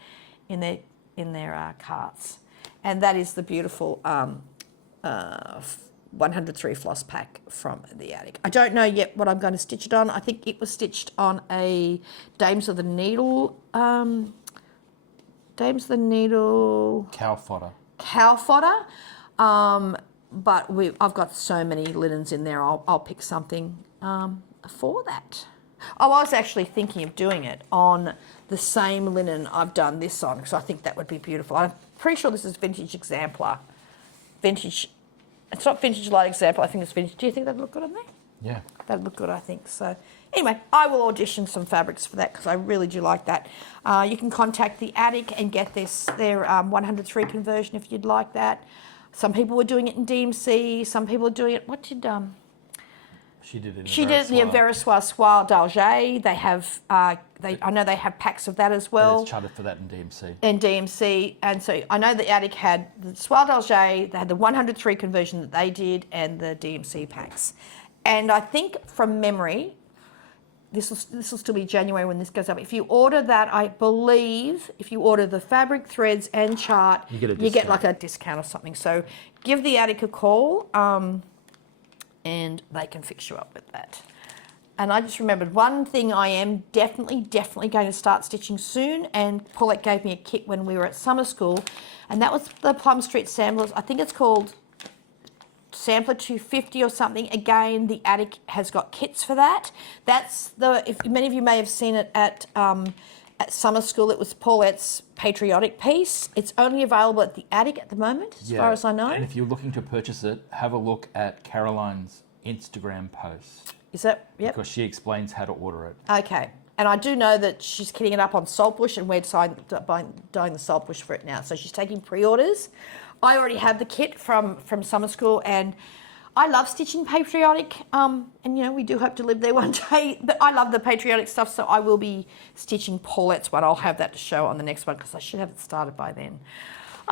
in their carts, and that is the beautiful 103 floss pack from the attic. I don't know yet what I'm going to stitch it on. I think it was stitched on a Dames of the Needle cow fodder. But I've got so many linens in there. I'll pick something for that. I was actually thinking of doing it on the same linen I've done this on, because I think that would be beautiful. I'm pretty sure this is vintage exemplar. It's not vintage light example, I think it's vintage. Do you think that'd look good on there? Yeah. That'd look good, I think. So anyway, I will audition some fabrics for that because I really do like that. You can contact the attic and get their 103 conversion if you'd like that. Some people were doing it in DMC. Some people are doing it, what did... She did it in the Versoir Soie d'Alger. They have, I know they have packs of that as well. It's chartered for that in DMC. And so I know the attic had the Soie d'Alger, they had the 103 conversion that they did, and the DMC packs. And I think from memory, this will still be January when this goes up. If you order that, I believe, if you order the fabric, threads, and chart, you get like a discount or something. So give the attic a call. And they can fix you up with that. And I just remembered one thing I am definitely going to start stitching soon, and Paulette gave me a kit when we were at summer school, and that was the Plum Street Samplers. I think it's called Sampler 250 or something. Again, the attic has got kits for that. If many of you may have seen it at summer school, it was Paulette's patriotic piece. It's only available at the attic at the moment, as far as I know. And if you're looking to purchase it, have a look at Caroline's Instagram post. Is that, yep? Because she explains how to order it. Okay. And I do know that she's kitting it up on Saltbush, and we're doing the Saltbush for it now. So she's taking pre-orders. I already have the kit from summer school, and I love stitching patriotic, and we do hope to live there one day, but I love the patriotic stuff, so I will be stitching Paulette's one. I'll have that to show on the next one because I should have it started by then.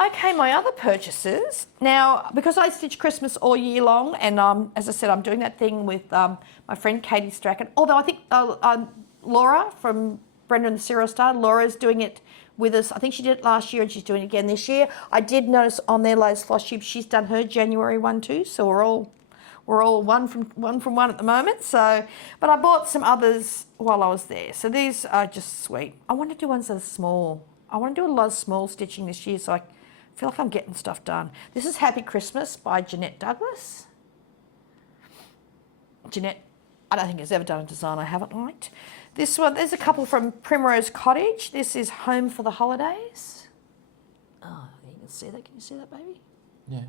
Okay, my other purchases. Now, because I stitch Christmas all year long, and as I said, I'm doing that thing with my friend Katie Strachan, although I think Laura from Brenda and the Serial Star, Laura's doing it with us. I think she did it last year and she's doing it again this year. I did notice on their latest FlossTube, she's done her January one too, so we're all we're all one from one at the moment. So, but I bought some others while I was there. So these are just sweet. I want to do ones that are small. I want to do a lot of small stitching this year, so I feel like I'm getting stuff done. This is Happy Christmas by Jeanette Douglas. Jeanette, I don't think has ever done a design I haven't liked. This one, there's a couple from Primrose Cottage. This is Home for the Holidays. Oh, you can see that. Can you see that, baby? Yeah.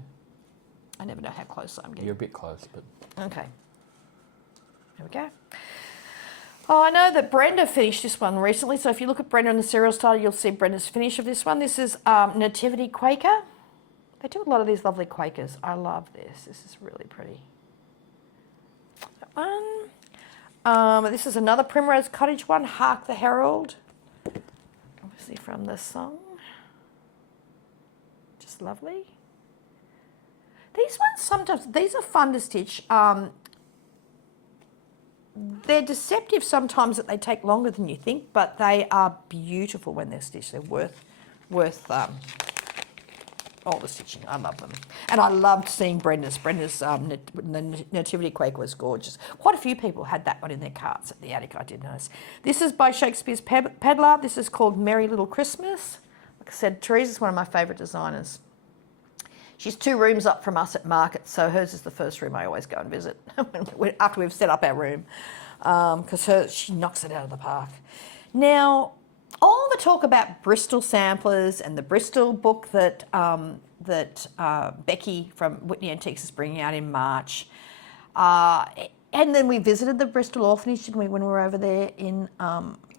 I never know how close I'm getting. You're a bit close, but... Okay. There we go. Oh, I know that Brenda finished this one recently, so if you look at Brenda in the serial starter, you'll see Brenda's finish of this one. This is Nativity Quaker. They do a lot of these lovely Quakers. I love this. This is really pretty. That one. This is another Primrose Cottage one, Hark the Herald. Obviously from the song. Just lovely. These ones sometimes, these are fun to stitch. They're deceptive sometimes that they take longer than you think, but they are beautiful when they're stitched. They're worth all the stitching. I love them. And I loved seeing Brenda's. Brenda's Nativity Quaker was gorgeous. Quite a few people had that one in their carts at the attic, I did notice. This is by Shakespeare's Peddler. This is called Merry Little Christmas. Like I said, Teresa's one of my favourite designers. She's 2 rooms up from us at Market, so hers is the first room I always go and visit after we've set up our room, because she knocks it out of the park. Now, all the talk about Bristol samplers and the Bristol book that Becky from Whitney Antiques is bringing out in March, and then we visited the Bristol orphanage, didn't we, when we were over there in...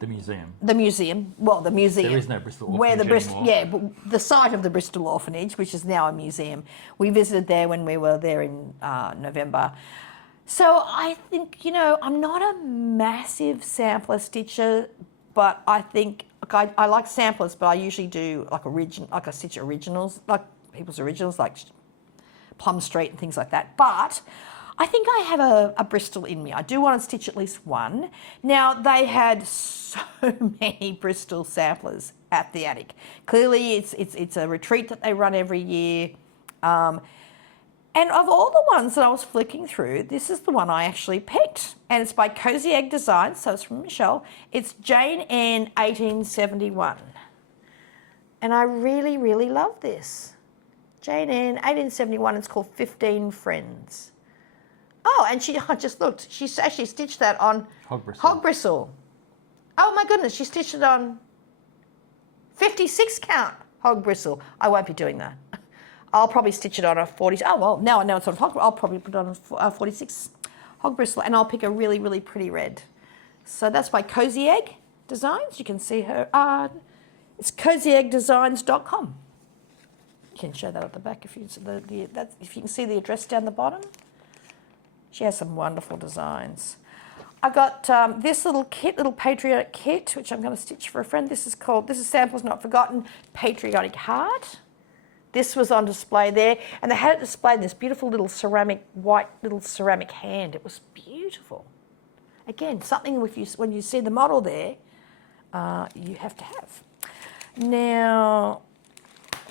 The museum. The museum. Well, the museum. There is no Bristol orphanage where the anymore. Yeah, but the site of the Bristol orphanage, which is now a museum. We visited there when we were there in November. So I think, I'm not a massive sampler stitcher, but I think I like samplers, but I usually do I stitch originals, like people's originals, like Plum Street and things like that. But I think I have a Bristol in me. I do want to stitch at least one. Now, they had so many Bristol samplers at the attic. Clearly, it's a retreat that they run every year. And of all the ones that I was flicking through, this is the one I actually picked. And it's by Cozy Egg Designs, so it's from Michelle. It's Jane Anne 1871. And I really, really love this. Jane Anne 1871, it's called 15 Friends. Oh, and I just looked. She's actually stitched that on hog bristle. Oh my goodness, she stitched it on 56 count hog bristle. I won't be doing that. I'll probably stitch it on a 40. Oh well, now I know it's on hog. I'll probably put it on a 46 hog bristle, and I'll pick a really, really pretty red. So that's by Cozy Egg Designs. You can see her. It's cozyeggdesigns.com. You can show that at the back if you can see the address down the bottom. She has some wonderful designs. I got this little patriotic kit, which I'm going to stitch for a friend. This is Samples Not Forgotten Patriotic Heart. This was on display there, and they had it displayed in this beautiful little white ceramic hand. It was beautiful. Again, something when you see the model there, you have to have. Now,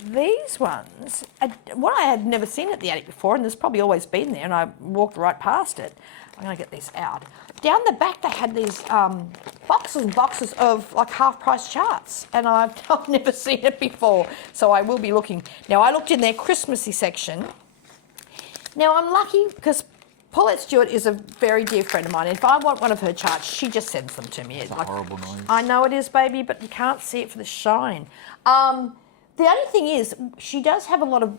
these ones, what I had never seen at the attic before, and there's probably always been there, and I walked right past it. I'm going to get these out. Down the back, they had these boxes and boxes of like half-price charts, and I've never seen it before, so I will be looking. Now, I looked in their Christmassy section. Now, I'm lucky because Paulette Stewart is a very dear friend of mine. If I want one of her charts, she just sends them to me. It's a horrible noise. I know it is, baby, but you can't see it for the shine. The only thing is, she does have a lot of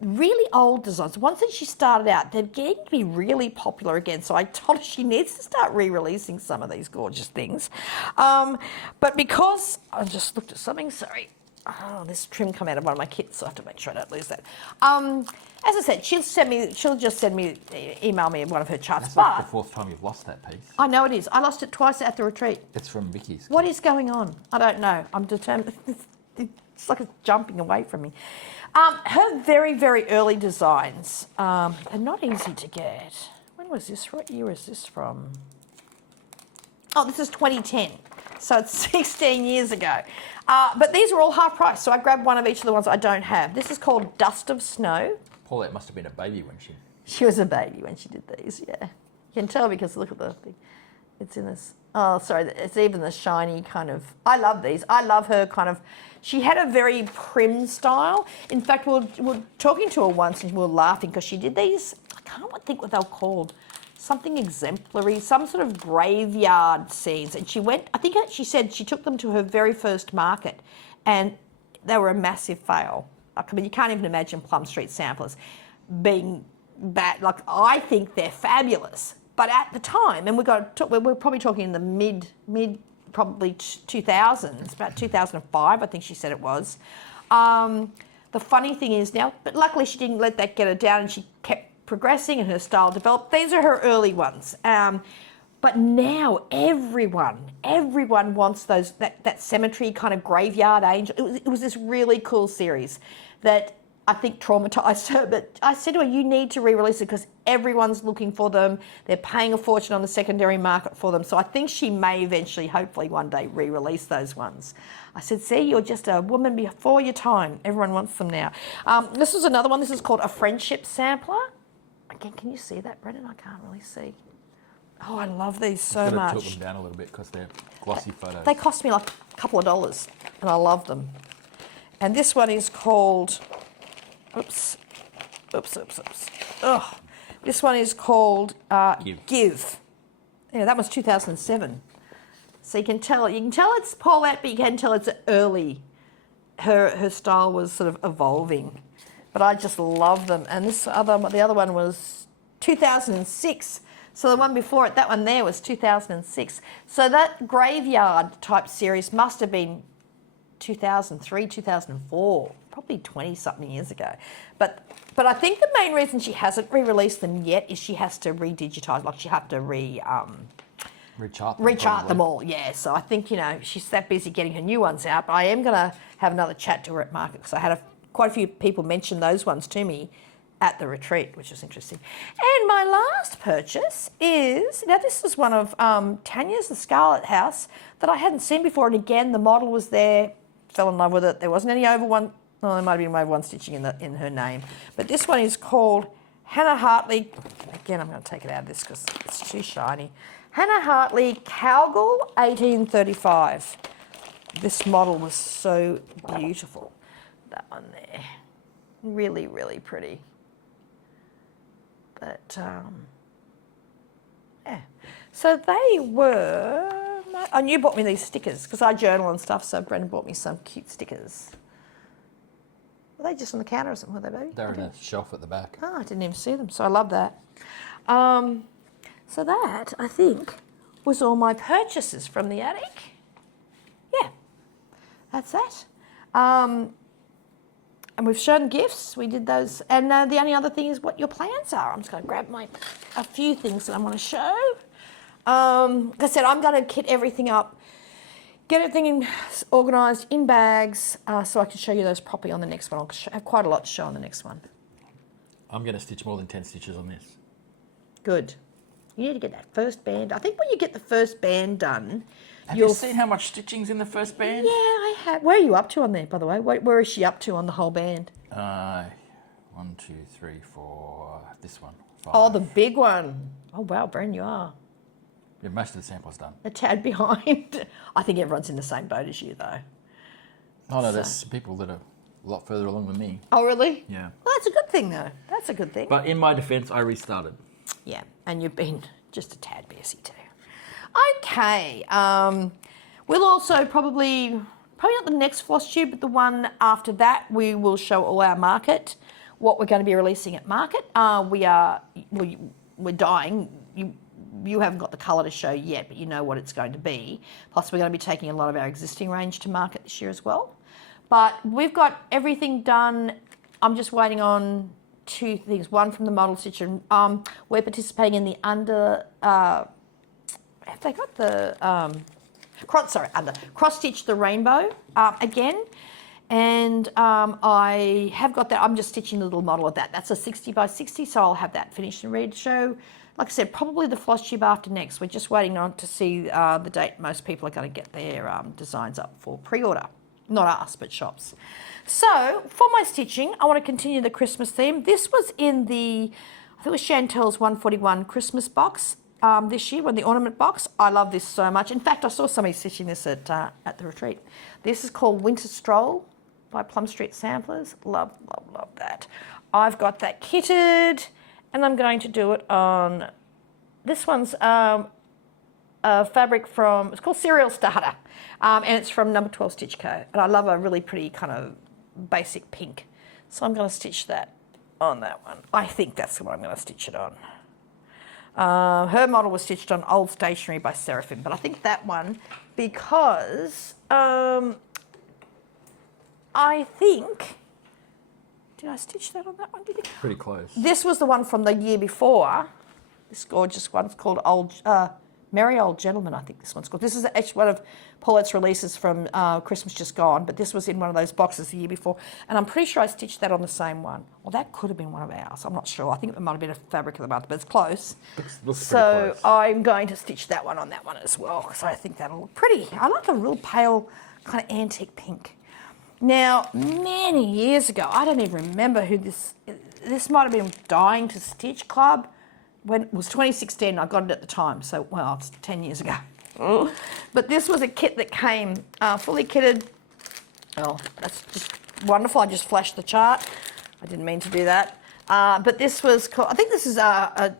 really old designs. Once that she started out, they're getting to be really popular again. So I told her she needs to start re-releasing some of these gorgeous things. But because I just looked at something, sorry. Oh, this trim come out of one of my kits, so I have to make sure I don't lose that. As I said, she'll just email me one of her charts. That's like the 4th time you've lost that piece. I know it is. I lost it twice at the retreat. It's from Vicky's. What is going on? I don't know. I'm determined. It's like it's jumping away from me. Her very, very early designs are not easy to get. When was this? What year is this from? Oh, this is 2010. So it's 16 years ago. But these are all half price, so I grabbed one of each of the ones I don't have. This is called Dust of Snow. Paulette must have been a baby when she She was a baby when she did these, yeah. You can tell because look at the thing. It's in this, oh, sorry, it's even the shiny kind of, I love these. I love her kind of, she had a very prim style. In fact, we were talking to her once and we were laughing because she did these, I can't think what they were called, something exemplary, some sort of graveyard scenes. And she went, I think she said she took them to her very first market and they were a massive fail. I mean, you can't even imagine Plum Street samplers being bad. Like, I think they're fabulous. But at the time, and we're probably talking in the mid probably 2000s, about 2005, I think she said it was. The funny thing is now, but luckily she didn't let that get her down and she kept progressing and her style developed. These are her early ones. But now everyone wants that cemetery kind of graveyard angel. It was this really cool series that I think traumatized her, but I said to her, you need to re-release it because everyone's looking for them. They're paying a fortune on the secondary market for them. So I think she may eventually, hopefully one day, re-release those ones. I said, see, you're just a woman before your time. Everyone wants them now. This is another one. This is called a friendship sampler. Again, can you see that, Brendan? I can't really see. Oh, I love these so much. Tilt them down a little bit because they're glossy photos. They cost me like a couple of dollars and I love them. And this one is called... Oops. Ugh. This one is called Give. Yeah, that was 2007. So you can tell it's Paulette, but you can tell it's early. Her style was sort of evolving, but I just love them. And the other one was 2006. So the one before it, that one there was 2006. So that graveyard type series must have been 2003, 2004, probably 20-something years ago. But I think the main reason she hasn't re-released them yet is she has to re-digitise, like she have to rechart them all, yeah. So I think, she's that busy getting her new ones out. But I am going to have another chat to her at market because I had quite a few people mention those ones to me at the retreat, which was interesting. And my last purchase is, now this is one of Tanya's, the Scarlet House, that I hadn't seen before. And again, the model was there, fell in love with it. There wasn't any there might have been over one stitching in her name. But this one is called Hannah Hartley. Again, I'm going to take it out of this because it's too shiny. Hannah Hartley Cowgill 1835. This model was so beautiful. That one there. Really, really pretty. But, yeah. So they were... And you bought me these stickers because I journal and stuff, so Brendan bought me some cute stickers. Were they just on the counter or something, were they, baby? They're in a shelf at the back. Oh, I didn't even see them, so I love that. So that, I think, was all my purchases from the attic. Yeah, that's that. And we've shown gifts. We did those. And the only other thing is what your plans are. I'm just going to grab a few things that I want to show. Like I said, I'm going to kit everything up, get everything organised in bags so I can show you those properly on the next one. I'll have quite a lot to show on the next one. I'm going to stitch more than 10 stitches on this. Good. You need to get that first band. I think when you get the first band done... Have you seen how much stitching's in the first band? Yeah, I have. Where are you up to on there, by the way? Where is she up to on the whole band? 1, 2, 3, 4, this one. 5. Oh, the big one. Oh, wow, Bren, you are. Yeah, most of the sample's done. A tad behind. I think everyone's in the same boat as you, though. Oh, no, there's people that are a lot further along than me. Oh, really? Yeah. Well, that's a good thing, though. That's a good thing. But in my defence, I restarted. Yeah, and you've been just a tad busy too. Okay. We'll also probably not the next FlossTube, but the one after that, we will show all our market, what we're going to be releasing at market. We're dying. You haven't got the colour to show yet, but you know what it's going to be. Plus, we're going to be taking a lot of our existing range to market this year as well. But we've got everything done. I'm just waiting on 2 things. One from the model stitcher. We're participating in the have they got the cross stitch the rainbow again, and I have got that. I'm just stitching the little model of that. That's a 60 by 60, so I'll have that finished and ready to show. Like I said, probably the FlossTube after next. We're just waiting on to see the date most people are going to get their designs up for pre-order. Not us, but shops. So for my stitching, I want to continue the Christmas theme. This was in the I think it was Chantel's 141 Christmas box this year, the ornament box. I love this so much. In fact, I saw somebody stitching this at the retreat. This is called Winter Stroll by Plum Street Samplers. Love, love, love that. I've got that kitted, and I'm going to do it on, this one's fabric from, it's called Serial Starter, and it's from Number 12 Stitch Co. And I love a really pretty kind of basic pink. So I'm going to stitch that on that one. I think that's what I'm going to stitch it on. Her model was stitched on Old Stationery by Seraphim, but I think that one, because I think, did I stitch that on that one? Did you? Pretty close. This was the one from the year before. This gorgeous one. It's called Merry Old Gentleman, I think this one's called. This is actually one of Paulette's releases from Christmas Just Gone, but this was in one of those boxes the year before, and I'm pretty sure I stitched that on the same one. Well, that could have been one of ours. I'm not sure. I think it might have been a fabric of the month, but it's close. Looks so pretty close. I'm going to stitch that one on that one as well, because I think that'll look pretty. I like a real pale kind of antique pink. Now, many years ago, I don't even remember who this might have been Dying to Stitch Club. When it was 2016, I got it at the time, so, well, it's 10 years ago. But this was a kit that came fully kitted. Oh, that's just wonderful. I just flashed the chart. I didn't mean to do that. But this was called, I think this is,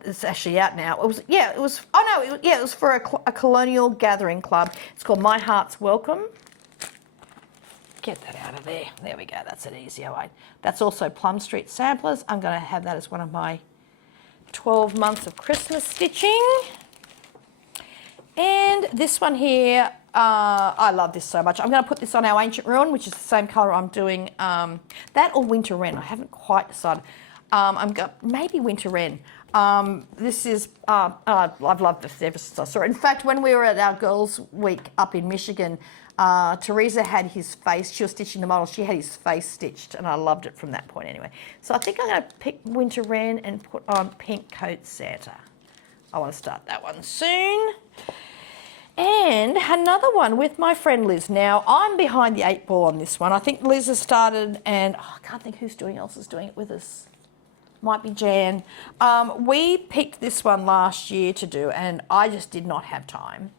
it's actually out now. It was for a colonial gathering club. It's called My Heart's Welcome. Get that out of there. There we go. That's an easier way. That's also Plum Street Samplers. I'm going to have that as one of my 12 months of Christmas stitching. And this one here, I love this so much. I'm going to put this on our Ancient Ruin, which is the same colour I'm doing. That or Winter Wren. I haven't quite decided. Maybe Winter Wren. This is, I've loved this ever since I saw it. In fact, when we were at our Girls' Week up in Michigan, Teresa had his face, she was stitching the model, she had his face stitched, and I loved it from that point anyway. So I think I'm going to pick Winter Wren and put on Pink Coat Santa. I want to start that one soon. And another one with my friend Liz. Now, I'm behind the 8 ball on this one. I think Liz has started, and I can't think who else is doing it with us. Might be Jan. We picked this one last year to do, and I just did not have time.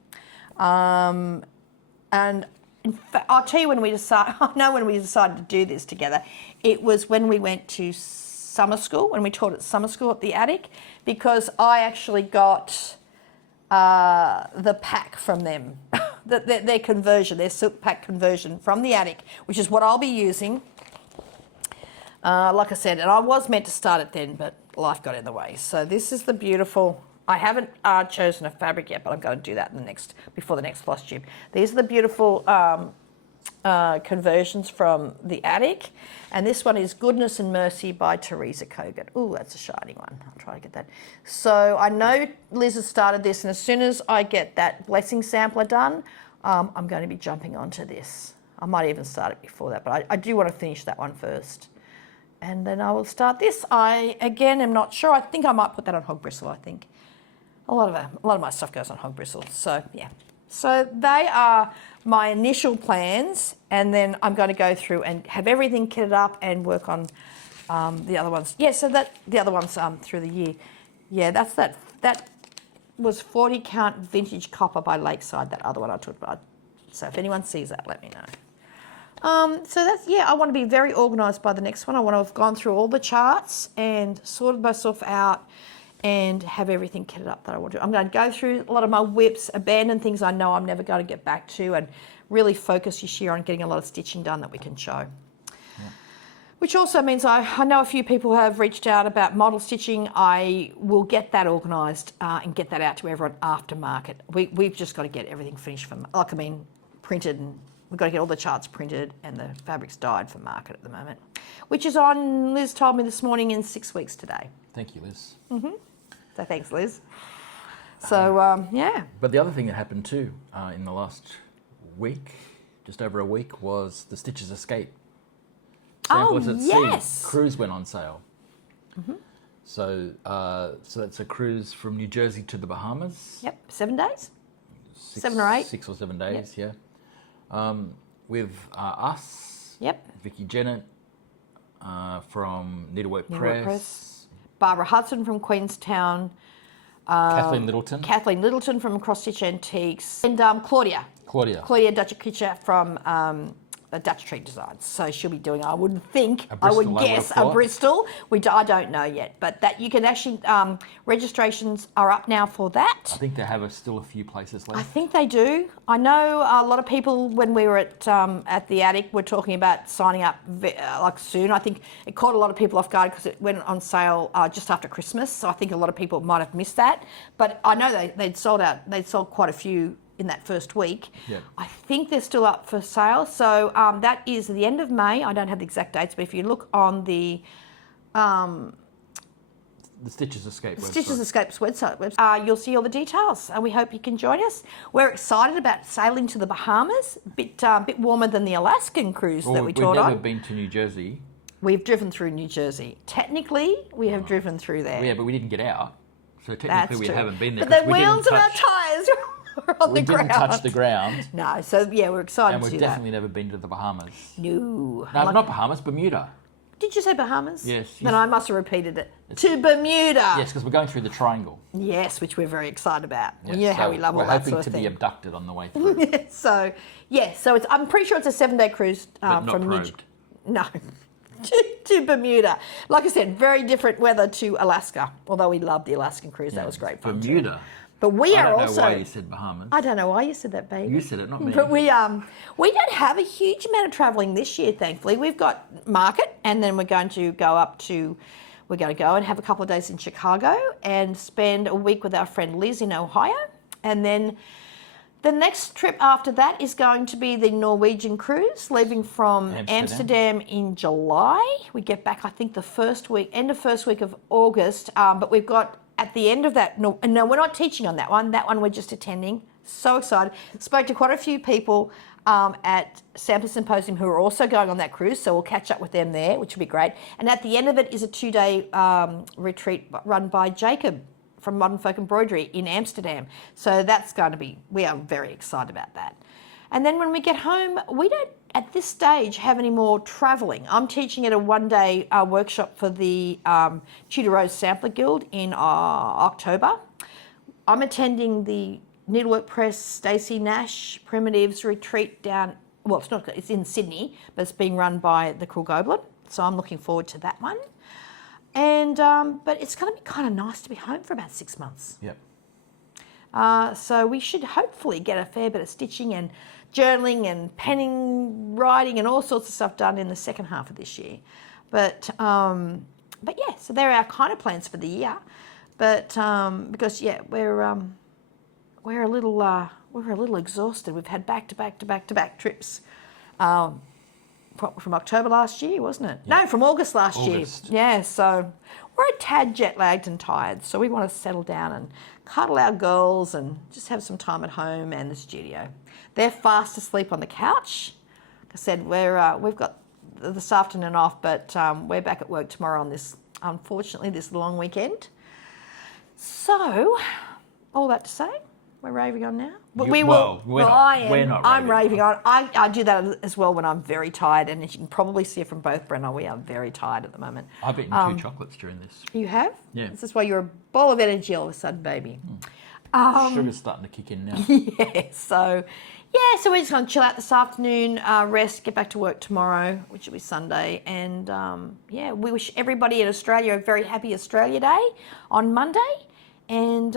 And in fact, I'll tell you when we decided. I know when we decided to do this together. It was when we went to summer school, when we taught at summer school at the attic, because I actually got the pack from them, their conversion, their silk pack conversion from the attic, which is what I'll be using. Like I said, and I was meant to start it then, but life got in the way. So this is the beautiful, I haven't chosen a fabric yet, but I'm going to do that before the next floss tube. These are the beautiful conversions from the attic. And this one is Goodness and Mercy by Teresa Kogan. Ooh, that's a shiny one. I'll try to get that. So I know Liz has started this, and as soon as I get that blessing sampler done, I'm going to be jumping onto this. I might even start it before that, but I do want to finish that one first. And then I will start this. I, again, am not sure. I think I might put that on hog bristle, I think. A lot of my stuff goes on hog bristle, so yeah. So they are my initial plans, and then I'm going to go through and have everything kitted up and work on the other ones. Yeah, so the other ones through the year. Yeah, that was 40 count vintage copper by Lakeside, that other one I took. So if anyone sees that, let me know. So that's, yeah, I want to be very organised by the next one. I want to have gone through all the charts and sorted myself out and have everything kitted up that I want to do. I'm going to go through a lot of my whips, abandon things I know I'm never going to get back to, and really focus this year on getting a lot of stitching done that we can show. Yeah. Which also means I know a few people have reached out about model stitching. I will get that organised and get that out to everyone after market. We've just got to get everything finished printed, and we've got to get all the charts printed and the fabrics dyed for market at the moment, which is on, Liz told me this morning, in 6 weeks today. Thank you, Liz. Mm-hmm. So thanks, Liz. So, yeah. But the other thing that happened too in the last week, just over a week, was the Stitches Escape Samplers at Sea cruise went on sale. Mm-hmm. So that's a cruise from New Jersey to the Bahamas. Yep, 7 days? 7 or 8? 6 or 7 days, yep. Yeah. With us, yep. Vicky Jennett from Needlework Press, Barbara Hudson from Queenstown, Kathleen Littleton from Cross Stitch Antiques, and Claudia Dutcher from Dutch Tree Designs. So she'll be doing, I would guess, a Bristol. I don't know yet, but that you can actually, registrations are up now for that. I think they have still a few places left. I think they do. I know a lot of people, when we were at the attic, were talking about signing up soon. I think it caught a lot of people off guard because it went on sale just after Christmas. So I think a lot of people might have missed that. But I know they'd sold out. They'd sold quite a few in that first week. Yep. I think they're still up for sale. So that is the end of May. I don't have the exact dates, but if you look on the Stitches Escape website. Stitches Escape's website, you'll see all the details, and we hope you can join us. We're excited about sailing to the Bahamas, a bit warmer than the Alaskan cruise that we toured on. We've never been to New Jersey. We've driven through New Jersey. Technically, we have driven through there. Yeah, but we didn't get out, so technically we haven't been there. But the wheels of our tyres on the ground. We didn't touch the ground. No, so yeah, we're excited and to do we've that. definitely never been to the Bahamas. No. No, not Bahamas, Bermuda. Did you say Bahamas? Yes. Then I must have repeated it. To Bermuda. Yes, because we're going through the triangle. Yes, which we're very excited about. Yes, You know how we love all that sort of thing. We're hoping to be abducted on the way through. So it's, I'm pretty sure it's a 7-day cruise But not from probed. to Bermuda. Like I said, very different weather to Alaska. Although we loved the Alaskan cruise, that was great fun. Bermuda. Too. But we I are don't also. know why you said Bahamas. I don't know why you said that, baby. You said it, not me. But we don't have a huge amount of travelling this year, thankfully. We've got market, and then we're going to go and have a couple of days in Chicago and spend a week with our friend Liz in Ohio, and then the next trip after that is going to be the Norwegian cruise, leaving from Amsterdam in July. We get back, I think, end of first week of August, but we've got. At the end of that, no, we're not teaching on that one. That one we're just attending. So excited. Spoke to quite a few people at Symposium who are also going on that cruise, so we'll catch up with them there, which will be great. And at the end of it is a 2-day retreat run by Jacob from Modern Folk Embroidery in Amsterdam. So that's going to be, we are very excited about that. And then when we get home, we don't, at this stage, have any more travelling. I'm teaching at a 1-day workshop for the Tudor Rose Sampler Guild in October. I'm attending the Needlework Press Stacey Nash Primitives retreat it's in Sydney, but it's being run by the Krill Goblin. So I'm looking forward to that one. And but it's going to be kind of nice to be home for about 6 months. Yep. So we should hopefully get a fair bit of stitching and journaling and penning, writing and all sorts of stuff done in the second half of this year. But yeah, so there are our kind of plans for the year. But because we're a little exhausted. We've had back to back trips. From October last year, wasn't it? Yeah. No, from August last year. Yeah, so we're a tad jet lagged and tired. So we want to settle down and cuddle our girls and just have some time at home and the studio. They're fast asleep on the couch. Like I said, we've got this afternoon off, but we're back at work tomorrow on this long weekend. So, all that to say, we're raving on now. I am. We're not I'm raving on. I do that as well when I'm very tired, and as you can probably see from both Brenna, we are very tired at the moment. I've eaten 2 chocolates during this. You have? Yeah. This is why you're a ball of energy all of a sudden, baby. Sugar's starting to kick in now. So we're just going to chill out this afternoon, rest, get back to work tomorrow, which will be Sunday. And we wish everybody in Australia a very happy Australia Day on Monday. And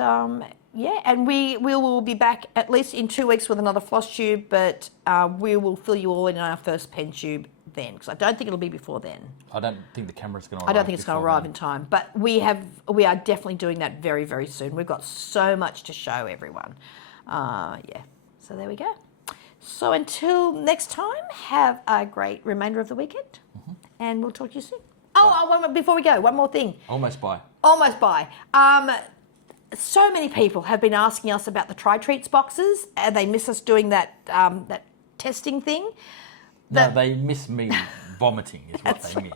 and we will be back at least in 2 weeks with another floss tube, but we will fill you all in our first pen tube then, because I don't think it'll be before then. I don't think the camera's going to arrive. I don't think it's going to arrive in time, but we are definitely doing that very, very soon. We've got so much to show everyone. So there we go. So until next time, have a great remainder of the weekend, and we'll talk to you soon. Before we go, one more thing. Almost by. So many people have been asking us about the Tri-Treats boxes, and they miss us doing that testing thing. They miss me vomiting is what they miss.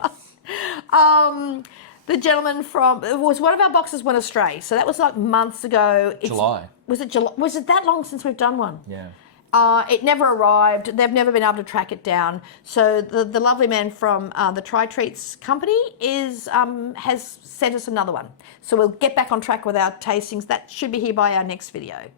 The gentleman one of our boxes went astray, so that was like months ago. July. Was it July? Was it that long since we've done one? Yeah. It never arrived. They've never been able to track it down. So the lovely man from the Try Treats company has sent us another one. So we'll get back on track with our tastings. That should be here by our next video.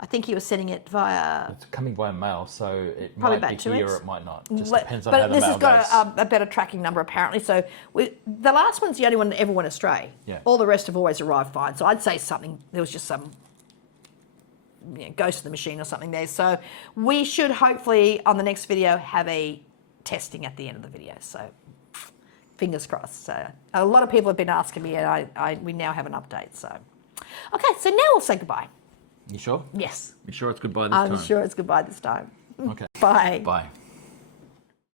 I think he was sending it via... It's coming via mail, so it probably might be about 2 here weeks. or it might not. Just depends on how the But this mail has got goes. a better tracking number apparently. So the last one's the only one that ever went astray. Yeah. All the rest have always arrived fine. So I'd say there was just some ghost of the machine or something there. So we should hopefully on the next video have a testing at the end of the video. So fingers crossed. So a lot of people have been asking me, and we now have an update. So okay, so now we'll say goodbye. You sure? Yes. You sure it's goodbye this time? I'm sure it's goodbye this time. Okay. Bye. Bye.